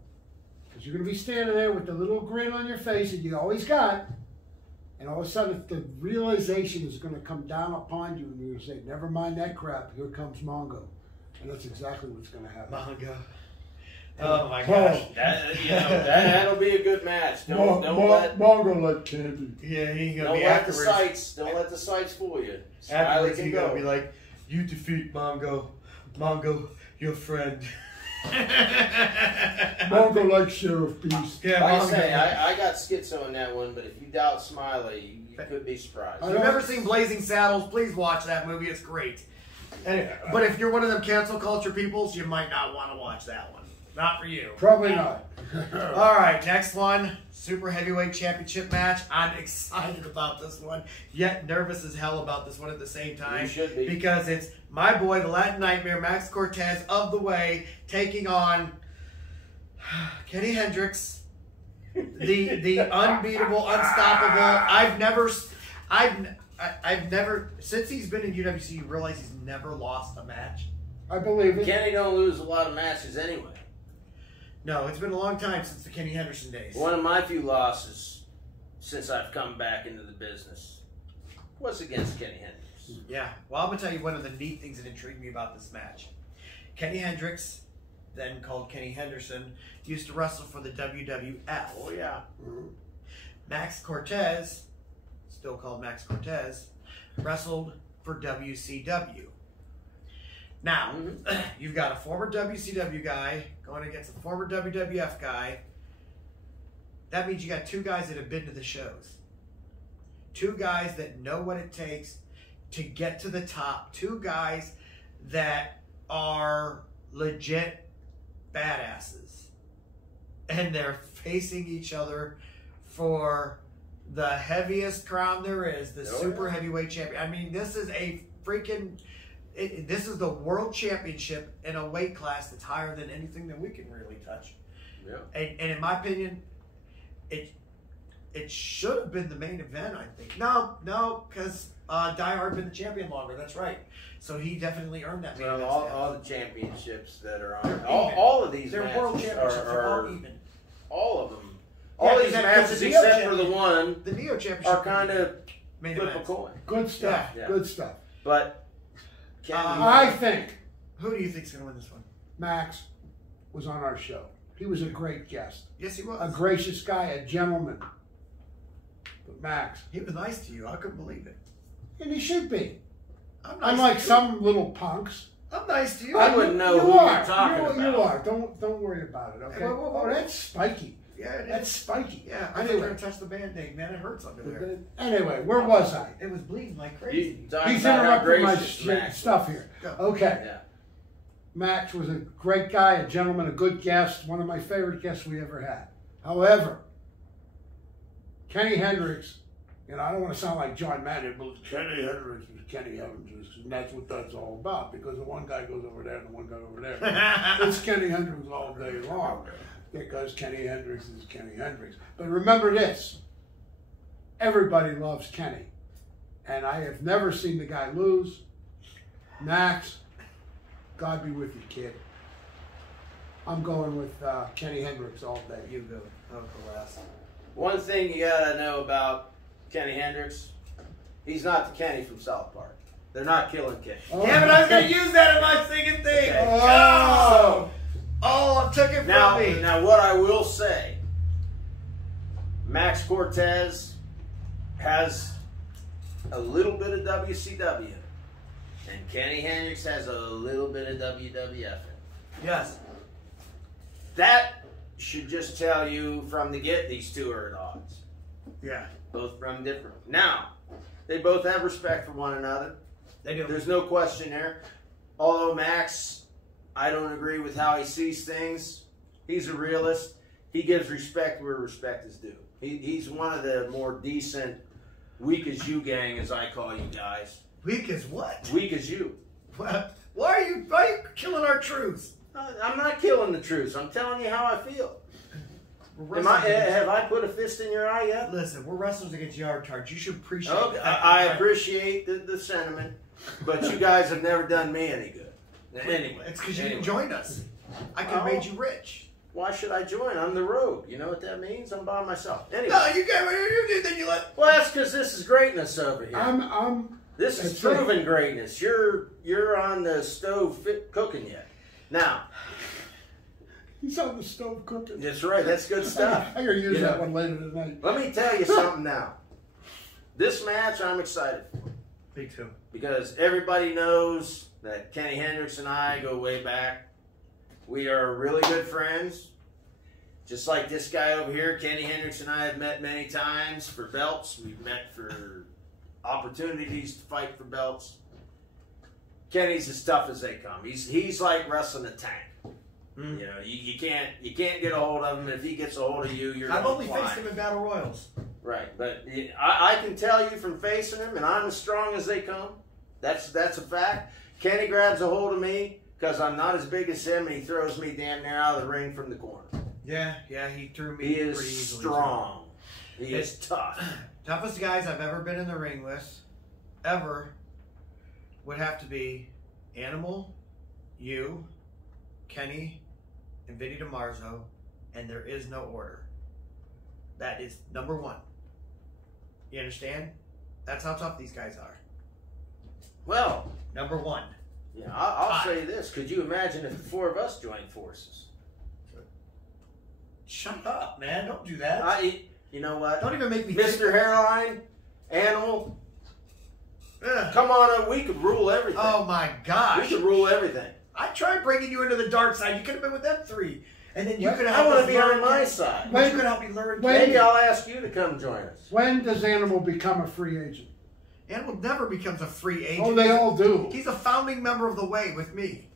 Because you're going to be standing there with the little grin on your face that you always got. And all of a sudden, the realization is going to come down upon you, and you're going to say, never mind that crap, here comes Mongo. And that's exactly what's going to happen. Mongo. Oh my gosh. That'll be a good match. Don't let Mongo like candy. Yeah, he ain't gonna don't be let the afterwards. sights let the sights fool you. Smiley Afterwards, can he's gonna go. be like, "You defeat Mongo, your friend." Mongo like Sheriff Beast. Yeah, Like I Mongo. say, I got Schizo in that one, but if you doubt Smiley, you could be surprised. If you've never seen Blazing Saddles, please watch that movie. It's great. But if you're one of them cancel culture peoples, you might not want to watch that one. Not for you. Probably not. All right, next one. Super Heavyweight Championship match. I'm excited about this one, yet nervous as hell about this one at the same time. You should be. Because it's my boy, the Latin Nightmare, Max Cortez of the Way, taking on Kenny Hendricks, the unbeatable, unstoppable. I've never, since he's been in UWC, you realize he's never lost a match. I believe it. Kenny don't lose a lot of matches anyway. No, it's been a long time since the Kenny Henderson days. One of my few losses since I've come back into the business was against Kenny Hendricks. Yeah, well, I'm going to tell you one of the neat things that intrigued me about this match. Kenny Hendricks, then called Kenny Henderson, used to wrestle for the WWF. Oh, yeah. Max Cortez, still called Max Cortez, wrestled for WCW. Now, you've got a former WCW guy going against a former WWF guy. That means you got two guys that have been to the shows. Two guys that know what it takes to get to the top. Two guys that are legit badasses. And they're facing each other for the heaviest crown there is, the Super Heavyweight Champion. I mean, this is a freaking... this is the World Championship in a weight class that's higher than anything that we can really touch. Yeah. And in my opinion, it should have been the main event, I think. No, because Die Hard been the champion longer. That's right. So he definitely earned that main Well, event. all the championships that are They're on, even. all of these They're matches world championships. They're all are even. all of them. Yeah, All these because matches, the Neo except for the champion- one, The Neo Championship are kind of main flip a events. coin. Good stuff. Yeah. Good stuff. But Kenny, I think Who do you think's going to win this one? Max was on our show. He was a great guest. Yes, he was. A gracious guy, a gentleman. But Max, He was nice to you. I couldn't believe it. and he should be. I'm nice Unlike to you. some little punks. I'm nice to you. I wouldn't know You who are. you're talking about. You are. Don't worry about it, okay? Hey, whoa. Oh, that's spiky. Yeah, it is. That's spiky. Yeah, I Anyway. didn't touch the Band-Aid, man. It hurts under there. Anyway, where was I? It was bleeding like crazy. you talk He's about how interrupting my gracious Max stuff here. Go. Okay. Yeah. Max was a great guy, a gentleman, a good guest, one of my favorite guests we ever had. However, Kenny Hendricks You know, I don't want to sound like John Madden, but Kenny Hendricks is Kenny Hendricks, and that's what that's all about, because the one guy goes over there and the one guy over there. It's Kenny Hendricks all day long, because Kenny Hendricks is Kenny Hendricks. But remember this, everybody loves Kenny, and I have never seen the guy lose. Max, God be with you, kid. I'm going with Kenny Hendricks all day. You go. I'll go last. One thing you gotta know about Kenny Hendricks, he's not the Kenny from South Park. They're not killing Kenny. Oh. Damn it, I was gonna use that in my singing thing. Okay. Oh, took it Now, from me. now what I will say, Max Cortez has a little bit of WCW, and Kenny Hendricks has a little bit of WWF. Yes. That should just tell you from the get these two are at odds. Yeah. Both from different. Now, they both have respect for one another. They do. There's no question there. Although Max, I don't agree with how he sees things. He's a realist. He gives respect where respect is due. He's one of the more decent, weak as you gang, as I call you guys. Weak as what? Weak as you. Why are you killing our truths? I'm not killing the truth. I'm telling you how I feel. Have I put a fist in your eye yet? Listen, we're wrestlers against yard cards. You should appreciate Okay, that. I appreciate the sentiment, but you guys have never done me any good. Anyway, it's because you didn't join us. I could have made you rich. Why should I join? I'm the rogue. You know what that means? I'm by myself. Anyway. No, you got you did. Then you let. Well, that's because this is greatness over here. This is proven greatness. You're on the stove cooking yet. Now. He's on the stove cooking. That's right. That's good stuff. I'm going to use that one later tonight. Let me tell you something now. This match I'm excited for. Me too. Because everybody knows that Kenny Hendricks and I go way back. We are really good friends. Just like this guy over here, Kenny Hendricks and I have met many times for belts. We've met for opportunities to fight for belts. Kenny's as tough as they come. He's like wrestling a tank. You know, you can't get a hold of him. If he gets a hold of you, you're. I've only faced him in battle royals. Right, but I can tell you from facing him, and I'm as strong as they come. That's a fact. Kenny grabs a hold of me because I'm not as big as him, and he throws me damn near out of the ring from the corner. Yeah, he threw me. He pretty is easily. strong. He is tough. Toughest guys I've ever been in the ring with, ever, would have to be Animal, you, Kenny, and Vinny DiMarzo, and there is no order. That is number one. You understand? That's how tough these guys are. Well, number one. Yeah, I'll say this. Could you imagine if the four of us joined forces? Shut up, man. Don't do that. You know what? Don't even make me Mr. Hairline, Animal, come on up. We could rule everything. Oh, my gosh. We could rule everything. I tried bringing you into the dark side. You could have been with them three. And then you could have I want to be on my side. You could help me learn. Maybe I'll ask you to come join us. When does Animal become a free agent? Animal never becomes a free agent. Oh, they all do. He's a founding member of the Way with me.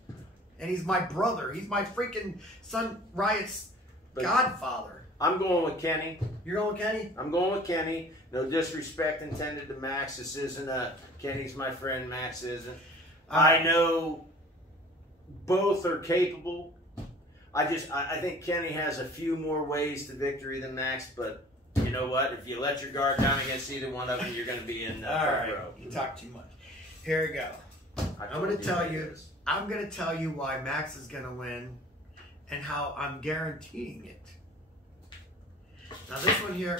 And he's my brother. He's my freaking son Riot's godfather. I'm going with Kenny. You're going with Kenny? I'm going with Kenny. No disrespect intended to Max. This isn't Kenny's my friend, Max isn't. I know both are capable. I think Kenny has a few more ways to victory than Max, but you know what? If you let your guard down against either one of them, you're going to be in the front row. You talk too much. Here we go. I'm going to tell you. I'm going to tell you why Max is going to win, and how I'm guaranteeing it. Now this one here,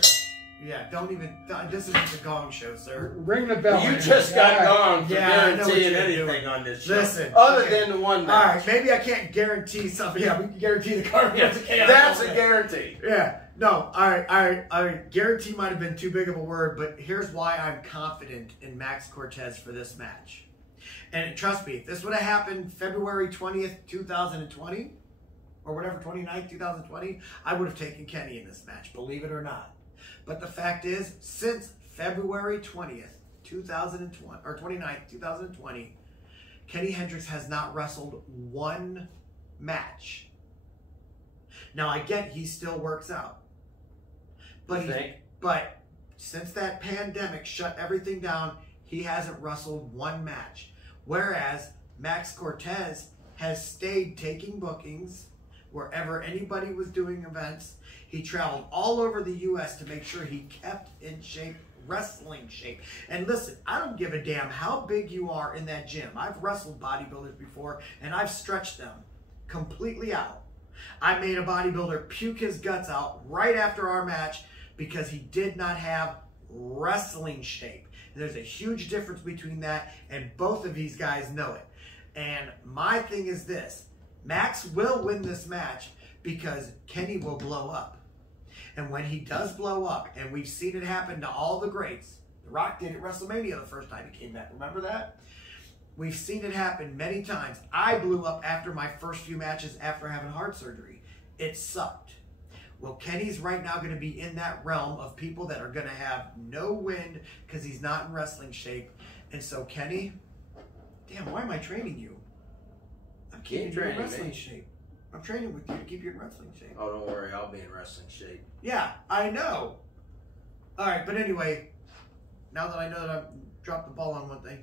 yeah, don't even. This isn't the Gong Show, sir. Ring the bell. You just got gong for guaranteeing anything anything on this show. Listen, other than the one match. All right, maybe I can't guarantee something. Yeah, we can guarantee the card. That's a guarantee. Yeah. No. All right. Guarantee might have been too big of a word, but here's why I'm confident in Max Cortez for this match. And trust me, if this would have happened February 20th, 2020, or whatever, 29th, 2020, I would have taken Kenny in this match, believe it or not. But the fact is, since February 20th, 2020, or 29th, 2020, Kenny Hendricks has not wrestled one match. Now, I get he still works out. But since that pandemic shut everything down, he hasn't wrestled one match. Whereas Max Cortez has stayed taking bookings wherever anybody was doing events. He traveled all over the U.S. to make sure he kept in shape, wrestling shape. And listen, I don't give a damn how big you are in that gym. I've wrestled bodybuilders before, and I've stretched them completely out. I made a bodybuilder puke his guts out right after our match because he did not have wrestling shape. There's a huge difference between that, and both of these guys know it. And my thing is this: Max will win this match because Kenny will blow up. And when he does blow up, and we've seen it happen to all the greats, The Rock did it at WrestleMania the first time he came back. Remember that? We've seen it happen many times. I blew up after my first few matches after having heart surgery. It sucked. Well, Kenny's right now going to be in that realm of people that are going to have no wind because he's not in wrestling shape. And so, Kenny, damn, why am I training you? I'm keeping you in wrestling shape. I'm training with you to keep you in wrestling shape. Oh, don't worry. I'll be in wrestling shape. Yeah, I know. All right, but anyway, now that I know that I've dropped the ball on one thing.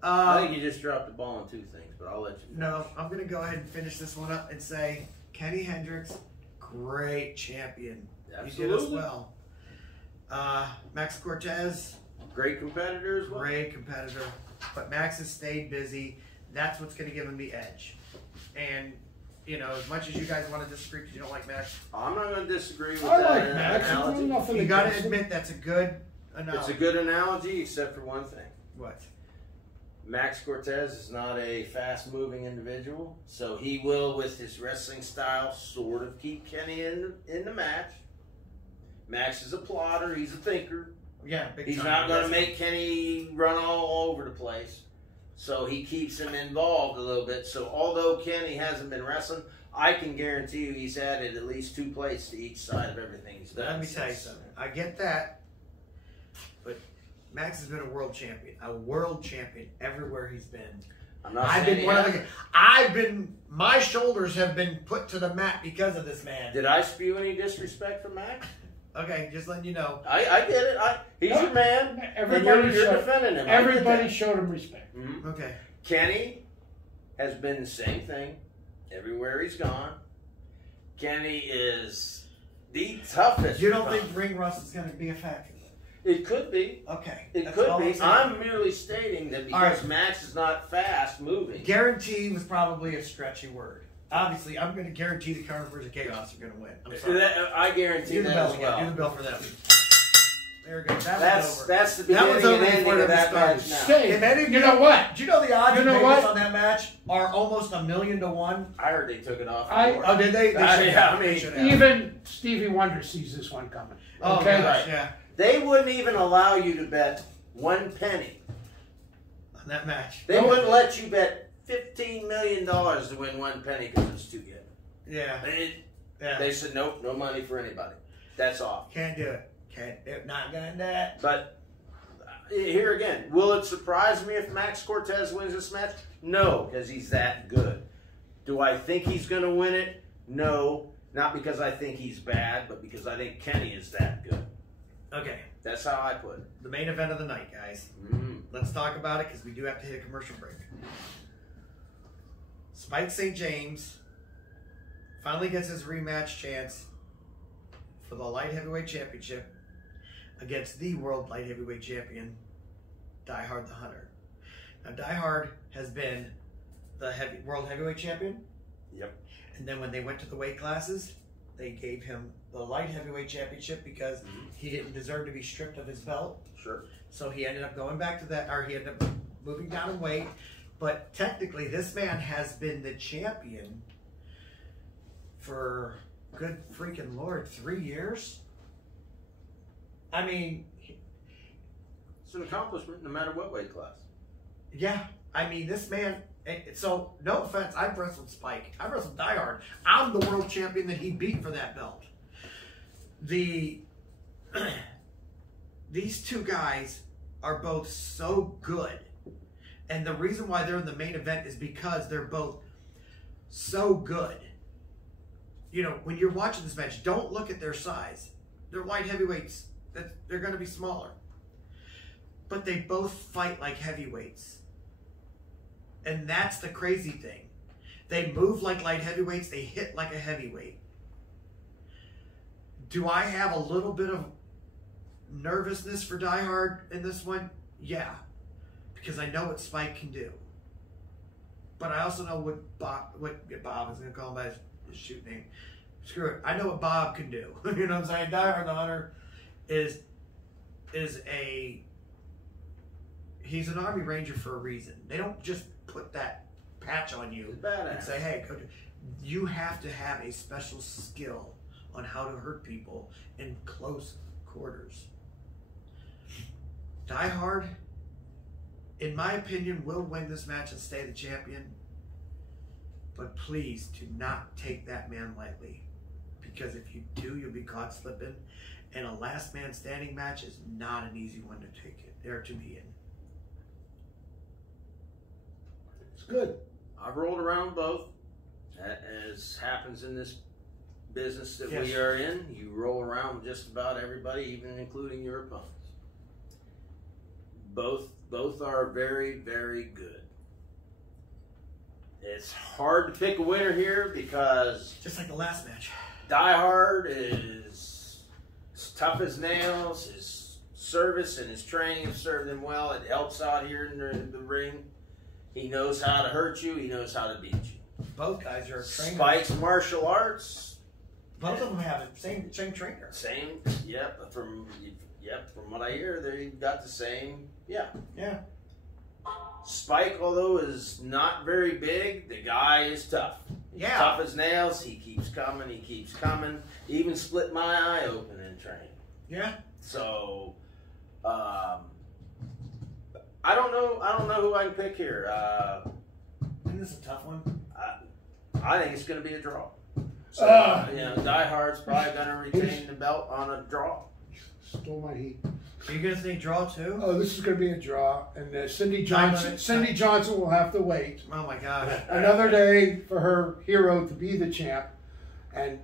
I think you just dropped the ball on two things, but I'll let you finish. No, I'm going to go ahead and finish this one up and say Kenny Hendricks, great champion. Absolutely. He did us well. Max Cortez, great competitor as well. Great competitor. But Max has stayed busy. That's what's going to give him the edge. And, you know, as much as you guys want to disagree because you don't like Max. I'm not going to disagree with I that like Max. analogy. You got to admit that's a good analogy. It's a good analogy except for one thing. What? Max Cortez is not a fast-moving individual, so he will, with his wrestling style, sort of keep Kenny in the match. Max is a plotter. He's a thinker. Yeah, big He's time. not going to make Kenny run all over the place. So he keeps him involved a little bit. So although Kenny hasn't been wrestling, I can guarantee you he's added at least 2 plates to each side of everything he's done. Let me tell you something. I get that, but Max has been a world champion everywhere he's been. I'm not saying my shoulders have been put to the mat because of this man. Did I spew any disrespect for Max? Okay, just letting you know. I get it. He's your man. Everybody you're defending him. Everybody showed him respect. Mm-hmm. Okay. Kenny has been the same thing everywhere he's gone. Kenny is the toughest. You don't think ring rust is going to be a factor? It could be. Okay. It could be. I'm merely stating that because Max is not fast moving. Guarantee was probably a stretchy word. Obviously, I'm going to guarantee the Carnivores of Chaos are going to win. I'm sorry. I guarantee that as well. Do the bell for them. There we go. That's the beginning and ending of that match now. Hey, you know what? Do you know the odds on that match are almost 1,000,000 to 1? I heard they took it off. Oh, did they? Even Stevie Wonder sees this one coming. Oh, okay? Gosh, yeah. They wouldn't even allow you to bet 1 penny on that match. They wouldn't let you bet $15 million to win 1 penny because it's too good. Yeah. They said nope, no money for anybody. That's off. Can't do it. Can't do it. Not gonna do it. But here again, will it surprise me if Max Cortez wins this match? No, because he's that good. Do I think he's gonna win it? No, not because I think he's bad, but because I think Kenny is that good. Okay. That's how I put it. The main event of the night, guys. Let's talk about it because we do have to hit a commercial break. Spike St. James finally gets his rematch chance for the Light Heavyweight Championship against the World Light Heavyweight Champion, Die Hard the Hunter. Now, Die Hard has been the World Heavyweight Champion. Yep. And then when they went to the weight classes, they gave him the Light Heavyweight Championship because he didn't deserve to be stripped of his belt. Sure. So he ended up going back to that, or he ended up moving down in weight. But technically, this man has been the champion for, good freaking Lord, 3 years? I mean... It's an accomplishment no matter what weight class. Yeah. I mean, this man... So, no offense, I've wrestled Spike. I've wrestled Die Hard. I'm the world champion that he beat for that belt. These two guys are both so good. And the reason why they're in the main event is because they're both so good. You know, when you're watching this match, don't look at their size. They're light heavyweights. they're going to be smaller. But they both fight like heavyweights. And that's the crazy thing. They move like light heavyweights. They hit like a heavyweight. Do I have a little bit of nervousness for Die Hard in this one? Yeah. Because I know what Spike can do. But I also know what Bob is going to call him by his shoot name. Screw it. I know what Bob can do. You know what I'm saying? Die Hard the Hunter is he's an Army Ranger for a reason. They don't just put that patch on you and say, hey, go do. You have to have a special skill on how to hurt people in close quarters. Die Hard, in my opinion, will win this match and stay the champion. But please do not take that man lightly. Because if you do, you'll be caught slipping. And a last man standing match is not an easy one to take it there to be in. It's good. I've rolled around both. As happens in this business that Yes. we are in, you roll around with just about everybody, even including your opponents. Both are very, very good. It's hard to pick a winner here because Just like the last match. Die Hard is as tough as nails. His service and his training have served him well. It helps out here in the ring. He knows how to hurt you. He knows how to beat you. Both guys are trainers. Spike's martial arts. Both of them have the same trainer. Same. Yep. From what I hear, they got the same. Yeah. Spike, although is not very big, the guy is tough. He's tough as nails. He keeps coming. He keeps coming. He even split my eye open in training. Yeah. So, I don't know who I can pick here. Isn't this a tough one? I think it's going to be a draw. So, Die Hard's probably going to retain the belt on a draw. Stole my heat. Are you going to say draw too? Oh, this is going to be a draw, and Cindy Johnson will have to wait Oh my gosh. another day for her hero to be the champ. And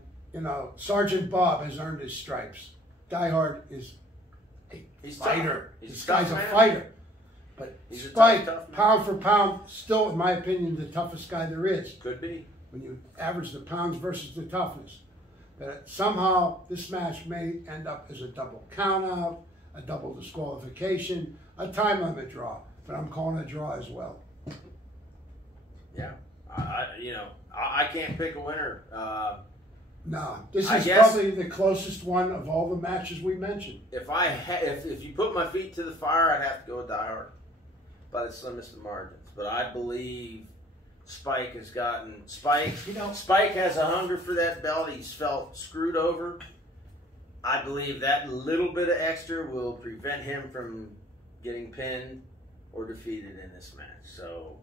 Sergeant Bob has earned his stripes. Die Hard is a fighter. This guy's a fighter. But Spike, pound for pound, still, in my opinion, the toughest guy there is. Could be. When you average the pounds versus the toughness. But somehow this match may end up as a double countout, a double disqualification, a time limit draw. But I'm calling a draw as well. Yeah. I can't pick a winner. No, this is probably the closest one of all the matches we mentioned. If you put my feet to the fire, I'd have to go with Die Hard by the slimmest of margins. But I believe Spike has a hunger for that belt. He's felt screwed over. I believe that little bit of extra will prevent him from getting pinned or defeated in this match. So,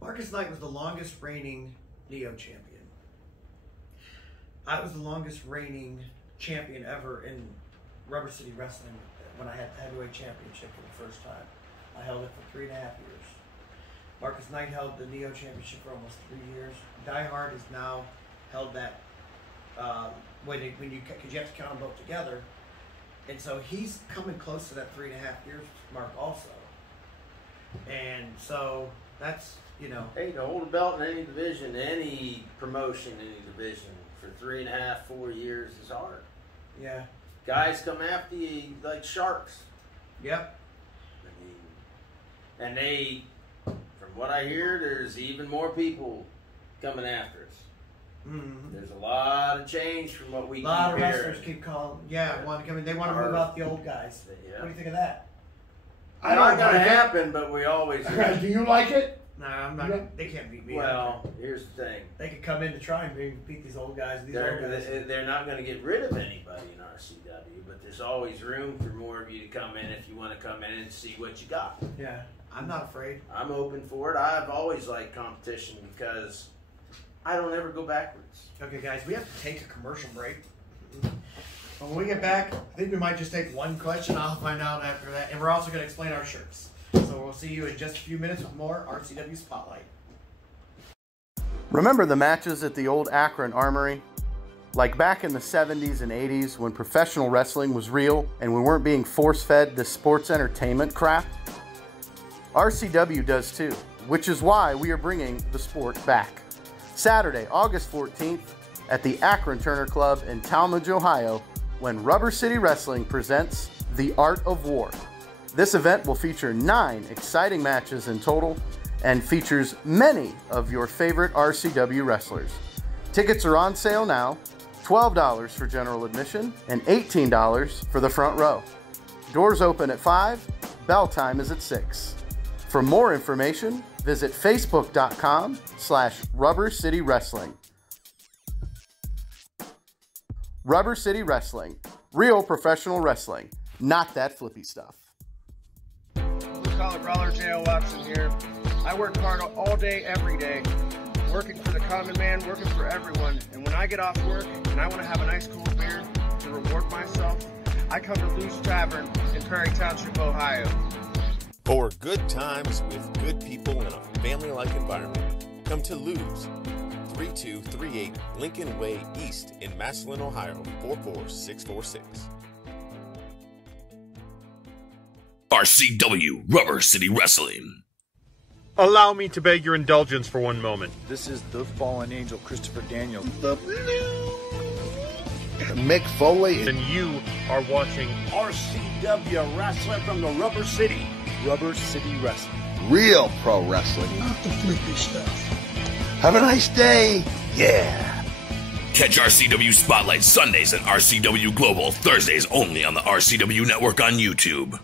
Marcus Knight was the longest reigning Neo champion. I was the longest reigning champion ever in Rubber City Wrestling when I had the heavyweight championship for the first time. I held it for 3.5 years. Marcus Knight held the Neo Championship for almost 3 years. Die Hard has now held that because you have to count them both together, and so he's coming close to that 3.5 years mark also. And so that's hey, to hold a belt in any division, any promotion, any division for 3.5, 4 years is hard. Yeah. Guys come after you like sharks. Yep. And they. From what I hear, there's even more people coming after us. Mm-hmm. There's a lot of change from what we keep hearing. A lot of wrestlers keep calling. Want to come in. They want to move out the old guys. Yeah. What do you think of that? I don't know going to happen, but we always do. You like it? No, I'm not. They can't beat me. Well, here's the thing. They could come in to try and beat these old guys. They're not going to get rid of anybody in RCW, but there's always room for more of you to come in if you want to come in and see what you got. Yeah. I'm not afraid. I'm open for it. I've always liked competition because I don't ever go backwards. Okay, guys, we have to take a commercial break. When we get back, I think we might just take one question. I'll find out after that. And we're also going to explain our shirts. So we'll see you in just a few minutes with more RCW Spotlight. Remember the matches at the old Akron Armory? Like back in the 70s and 80s when professional wrestling was real and we weren't being force-fed this sports entertainment crap? RCW does too, which is why we are bringing the sport back. Saturday, August 14th at the Akron Turner Club in Talmadge, Ohio, when Rubber City Wrestling presents The Art of War. This event will feature 9 exciting matches in total and features many of your favorite RCW wrestlers. Tickets are on sale now, $12 for general admission and $18 for the front row. Doors open at 5, bell time is at 6. For more information, visit facebook.com/Rubber City Wrestling. Rubber City Wrestling, real professional wrestling, not that flippy stuff. Blue collar brawler J.O. Watson here. I work hard all day, every day, working for the common man, working for everyone. And when I get off work and I want to have a nice cool beer to reward myself, I come to Lou's Tavern in Prairie Township, Ohio. For good times with good people in a family-like environment, come to Lou's, 3238 Lincoln Way East in Massillon, Ohio, 44646. RCW Rubber City Wrestling. Allow me to beg your indulgence for one moment. This is the fallen angel, Christopher Daniels. The Mick Foley. And you are watching RCW Wrestling from the Rubber City. Rubber City Wrestling. Real pro wrestling. Not the flippy stuff. Have a nice day. Yeah. Catch RCW Spotlight Sundays and RCW Global Thursdays only on the RCW Network on YouTube.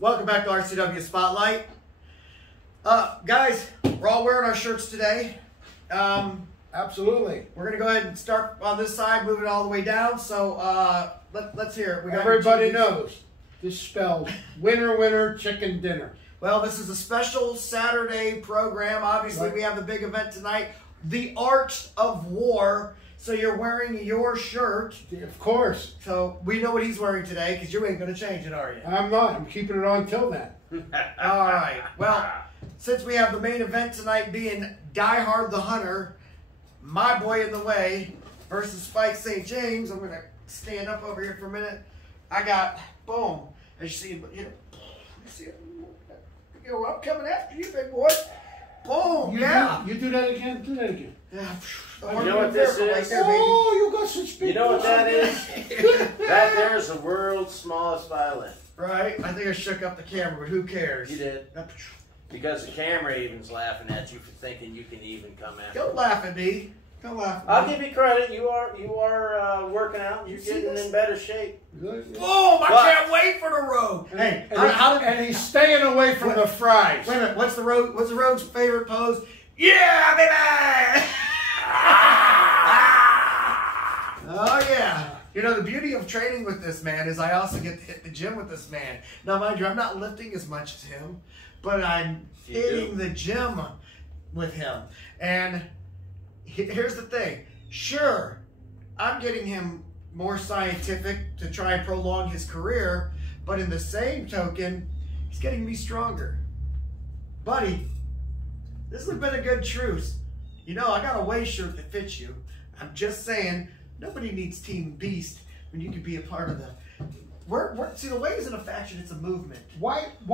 Welcome back to RCW Spotlight. Guys, we're all wearing our shirts today. Absolutely. We're going to go ahead and start on this side, move it all the way down. So let's hear it. We got Everybody knows this spells winner, winner, chicken dinner. Well, this is a special Saturday program. Obviously, we have the big event tonight, The Art of War. So you're wearing your shirt. Of course. So we know what he's wearing today because you ain't going to change it, are you? I'm not. I'm keeping it on till then. All right. Well, since we have the main event tonight being Die Hard the Hunter, My Boy in the Way versus Spike St. James, I'm going to stand up over here for a minute. I got, boom, as you see, I'm coming after you, big boy. Boom, You do that again? Do that again. Yeah. You know what this is? Oh, you got such big. You know what that is? That there's the world's smallest violin. Right? I think I shook up the camera, but who cares? You did. Because the camera even's laughing at you for thinking you can even come after. Don't laugh at me. Don't laugh at me. I'll give you credit. You are working out. You're getting in better shape. Boom! I can't wait for the road. Hey, and he's staying away from the fries. Wait a minute. What's the road's favorite pose? Yeah, baby! Oh yeah. You know, the beauty of training with this man is I also get to hit the gym with this man. Now, mind you, I'm not lifting as much as him, but I'm hitting the gym with him. And here's the thing. Sure, I'm getting him more scientific to try and prolong his career, but in the same token, he's getting me stronger. Buddy, this has been a good truce. You know, I got a way shirt that fits you. I'm just saying, nobody needs Team Beast when you can be a part of the... See, the way isn't a faction, it's a movement. Why in the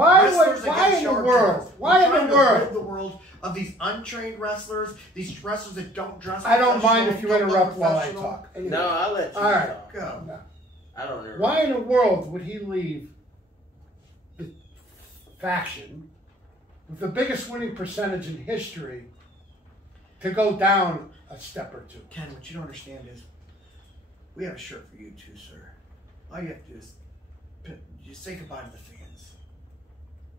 world? Why in the world? The world of these untrained wrestlers, these wrestlers that don't dress. I don't mind if you interrupt while I talk. Anyway. No, I'll let you talk. Go. No. I don't know. Why in the world would he leave the faction with the biggest winning percentage in history to go down a step or two? Ken, what you don't understand is we have a shirt for you too, sir. All you have to do is just say goodbye to the fans.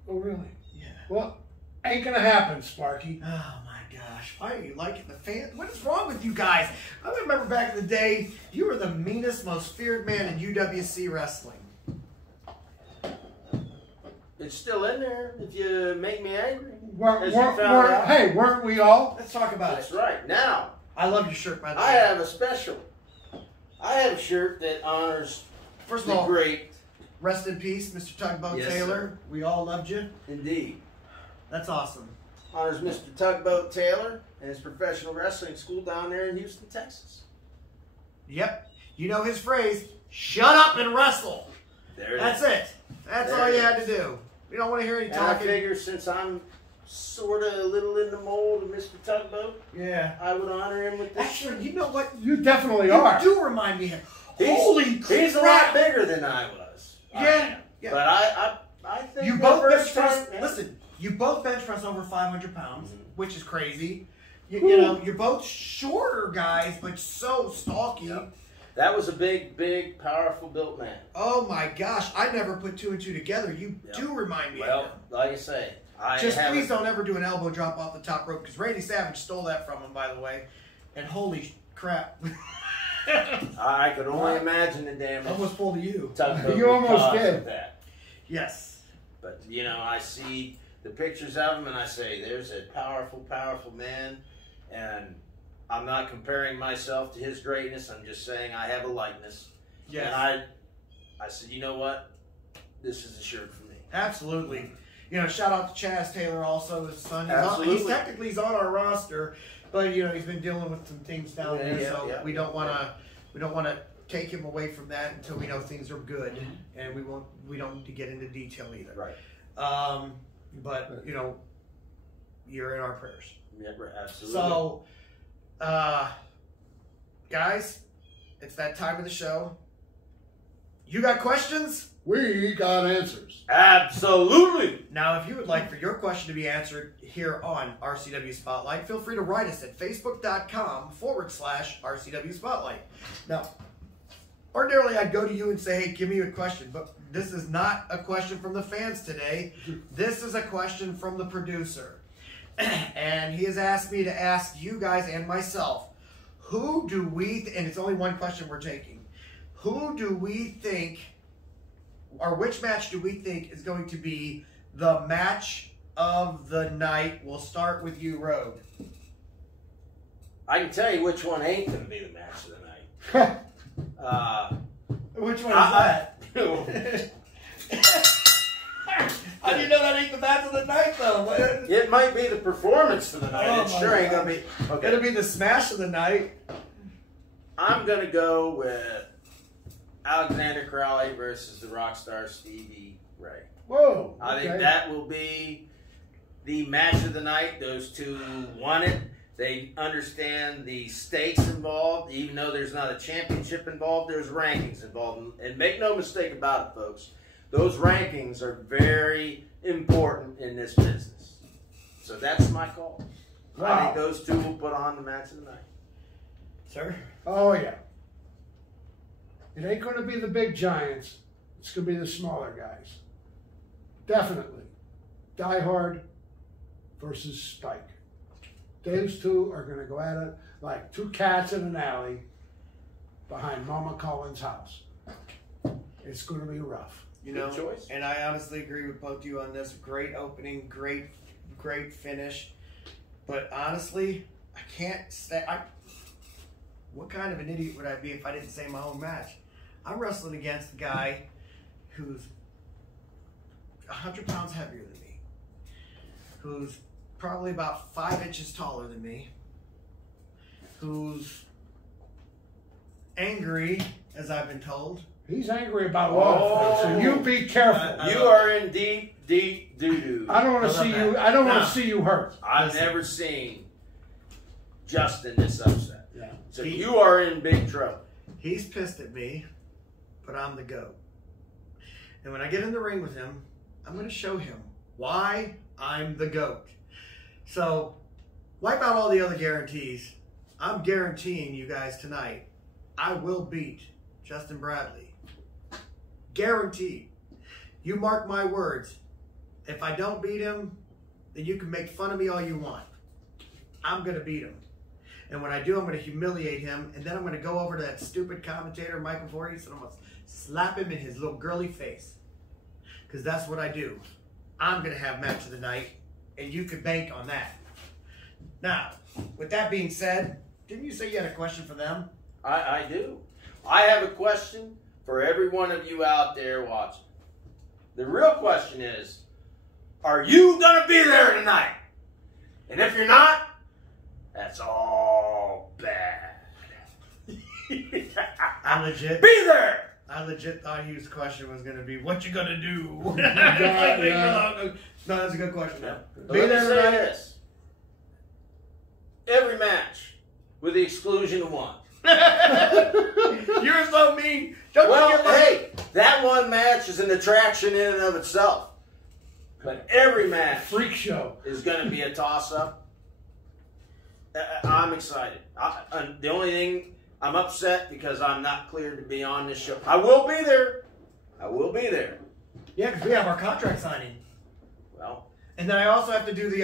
Oh, really? Yeah. Well, Ain't gonna happen, Sparky. Oh my gosh, why are you liking the fans? What is wrong with you guys? I remember back in the day, you were the meanest, most feared man in UWC wrestling. It's still in there if you make me angry. Weren't we all? Let's talk about That's it. right. Now, I love your shirt, by the way. I have a special. I have a shirt that honors First of the all, great. rest in peace, Mr. Tugboat Yes, Taylor. sir. We all loved you. Indeed. That's awesome. Honors Mr. Tugboat Taylor and his professional wrestling school down there in Houston, Texas. Yep. You know his phrase, shut up and wrestle. There it That's is. it. That's There all it you had is. to do. We don't want to hear any And I talking. figure since I'm sort of a little in the mold of Mr. Tugboat, Yeah. I would honor him with this. Actually, you know what? You definitely You are. do remind me of Holy crap. He's a lot bigger than I was. Yeah. Yeah. But I think You my both bench first press. time- Listen, you both bench press over 500 pounds, Mm-hmm. which is crazy. You know, you're both shorter guys, but so stalky. Yep. That was a big, powerful built man. Oh my gosh, I never put two and two together. You Yep. do remind me Well, of him. like I say, Just please don't ever do an elbow drop off the top rope, because Randy Savage stole that from him, by the way. And holy crap. I could only imagine the damage. Almost pulled to you. Tugboat You almost caused did. with that. Yes. But, you know, I see the pictures of him and I say, there's a powerful, powerful man. And I'm not comparing myself to his greatness. I'm just saying I have a likeness. Yes. And I said, you know what? This is a shirt for me. Absolutely. You know, shout out to Chaz Taylor, also his son. Absolutely. He's technically on our roster, but you know he's been dealing with some things down there, so we don't want to take him away from that until we know things are good, and we don't need to get into detail either. Right. But you know, you're in our prayers. Yeah, absolutely. So, guys, it's that time of the show. You got questions? We got answers. Absolutely. Now, if you would like for your question to be answered here on RCW Spotlight, feel free to write us at facebook.com/RCW Spotlight. Now, ordinarily I'd go to you and say, hey, give me a question, but this is not a question from the fans today. This is a question from the producer. And he has asked me to ask you guys and myself, who do we, and it's only one question we're taking, who do we think, or which match do we think is going to be the match of the night? We'll start with you, Rogue. I can tell you which one ain't going to be the match of the night. Which one is that? How do you know that ain't the match of the night, though? It might be the performance of the night. Oh it my sure ain't God. going to be. Okay. It'll be the smash of the night. I'm going to go with Alexander Crowley versus the Rockstar Stevie Ray. Whoa. I think okay. that will be the match of the night. Those two won it. They understand the stakes involved. Even though there's not a championship involved, there's rankings involved. And make no mistake about it, folks. Those rankings are very important in this business. So that's my call. Wow. I think those two will put on the match of the night. Sir? Oh, yeah. It ain't going to be the big giants. It's going to be the smaller guys. Definitely. Die Hard versus Spike. Those two are going to go at it like two cats in an alley behind Mama Collins' house. It's going to be rough. You know, Good choice. and I honestly agree with both of you on this. Great opening, great finish. But honestly, I can't say. What kind of an idiot would I be if I didn't say my own match? I'm wrestling against a guy who's 100 pounds heavier than me, who's probably about 5 inches taller than me, who's angry, as I've been told. He's angry about a lot of things, so you be careful. You are in deep doo-doo. I don't want to see you. I don't want to see you hurt. I've never seen Justin this upset. Yeah. So you are in big trouble. He's pissed at me, but I'm the GOAT. And when I get in the ring with him, I'm going to show him why I'm the GOAT. So, wipe out all the other guarantees. I'm guaranteeing you guys tonight, I will beat Justin Bradley. Guaranteed. You mark my words. If I don't beat him, then you can make fun of me all you want. I'm going to beat him. And when I do, I'm going to humiliate him. And then I'm going to go over to that stupid commentator, Michael Voorhees, and I'm going to slap him in his little girly face. Because that's what I do. I'm going to have match of the night. And you can bank on that. Now, with that being said, didn't you say you had a question for them? I do. I have a question for every one of you out there watching. The real question is, are you going to be there tonight? And if you're not, that's all bad. I legit be there. I legit thought his question was going to be, what you going to do? Yeah. No, that's a good question. Yeah. Be Let me there say tonight. this. Every match, with the exclusion of one. You're so mean. Don't Well, you get hey, that one match is an attraction in and of itself. But every match Freak show. is going to be a toss-up. I'm excited. The only thing, I'm upset because I'm not cleared to be on this show. I will be there. I will be there. Yeah, because we have our contract signing. Well, And then I also have to do the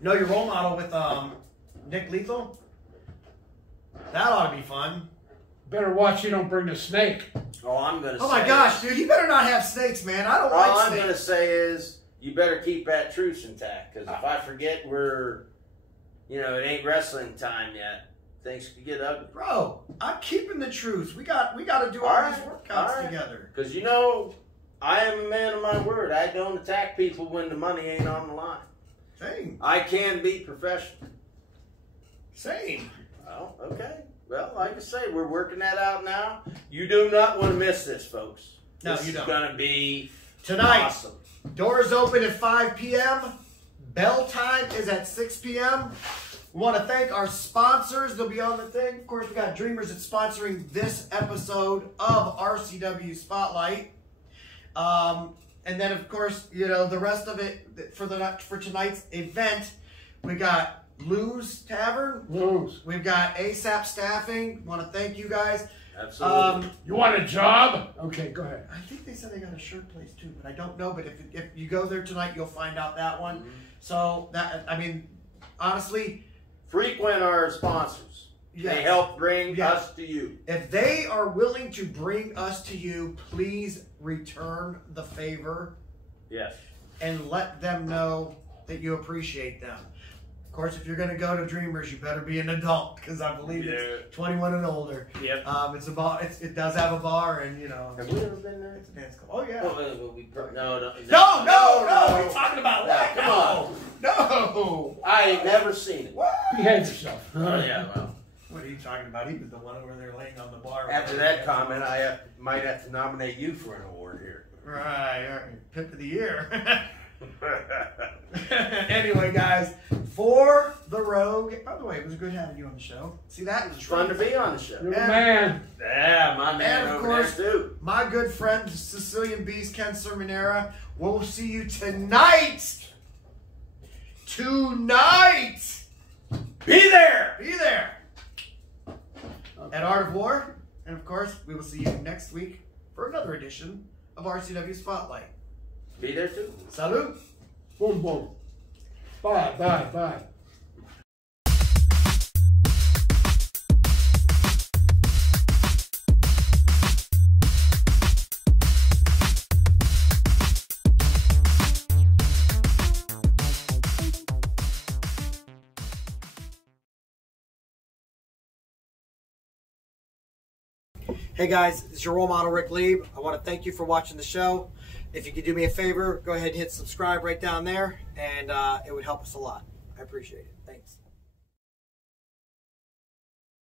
Know Your Role Model with Nick Lethal. That ought to be fun. Better watch you don't bring the snake. all I'm going to say Oh my gosh, dude, you better not have snakes, man. I don't all like I'm snakes. going to say is you better keep that truce intact, because if I forget it ain't wrestling time yet, things could get ugly. Bro, I'm keeping the truce. We got to do all these workouts together. Because I am a man of my word. I don't attack people when the money ain't on the line. Same. I can be professional. Same. Well, okay. Well, like I say, we're working that out now. You do not want to miss this, folks. No, this you don't. is going to be Tonight, awesome. doors open at 5 p.m. Bell time is at 6 p.m. We want to thank our sponsors. They'll be on the thing. Of course, we got Dreamers that's sponsoring this episode of RCW Spotlight. And then, of course, the rest of it for tonight's event, we got Lou's Tavern. Lou's. We've got ASAP Staffing. Want to thank you guys. Absolutely. You want a job? Okay, go ahead. I think they said they got a shirt place too, but I don't know. But if you go there tonight, you'll find out that one. Mm-hmm. So honestly, Frequent our sponsors. Yes. They help bring Yes. us to you. if they are willing to bring us to you, please return the favor Yes. and let them know that you appreciate them. Of course, if you're going to go to Dreamers, you better be an adult, because I believe it's 21 and older. Yep. It's a bar. It does have a bar, and Have we ever been there? it's a dance club. Oh yeah. No. No. We're talking about that. Come on. No. I ain't never seen it. What? Behave yourself. Oh, yeah, well. What are you talking about? He was the one over there laying on the bar. After that comment, I might have to nominate you for an award here. Right. Pick of the year. Anyway, guys, for the Rogue. By the way, it was good having you on the show. See that? It was Fun to be on the show. You're the man. Yeah, my man And of over course, there too. my good friend, Sicilian Beast, Ken Cerminara. We'll see you tonight. Tonight. Be there. Be there. At Art of War. And of course, we will see you next week for another edition of RCW Spotlight. Be there too. Salute. Boom, boom. Bye, bye, bye. Hey guys, it's your role model, Ric Lieb. I want to thank you for watching the show. If you could do me a favor, go ahead and hit subscribe right down there, and it would help us a lot. I appreciate it.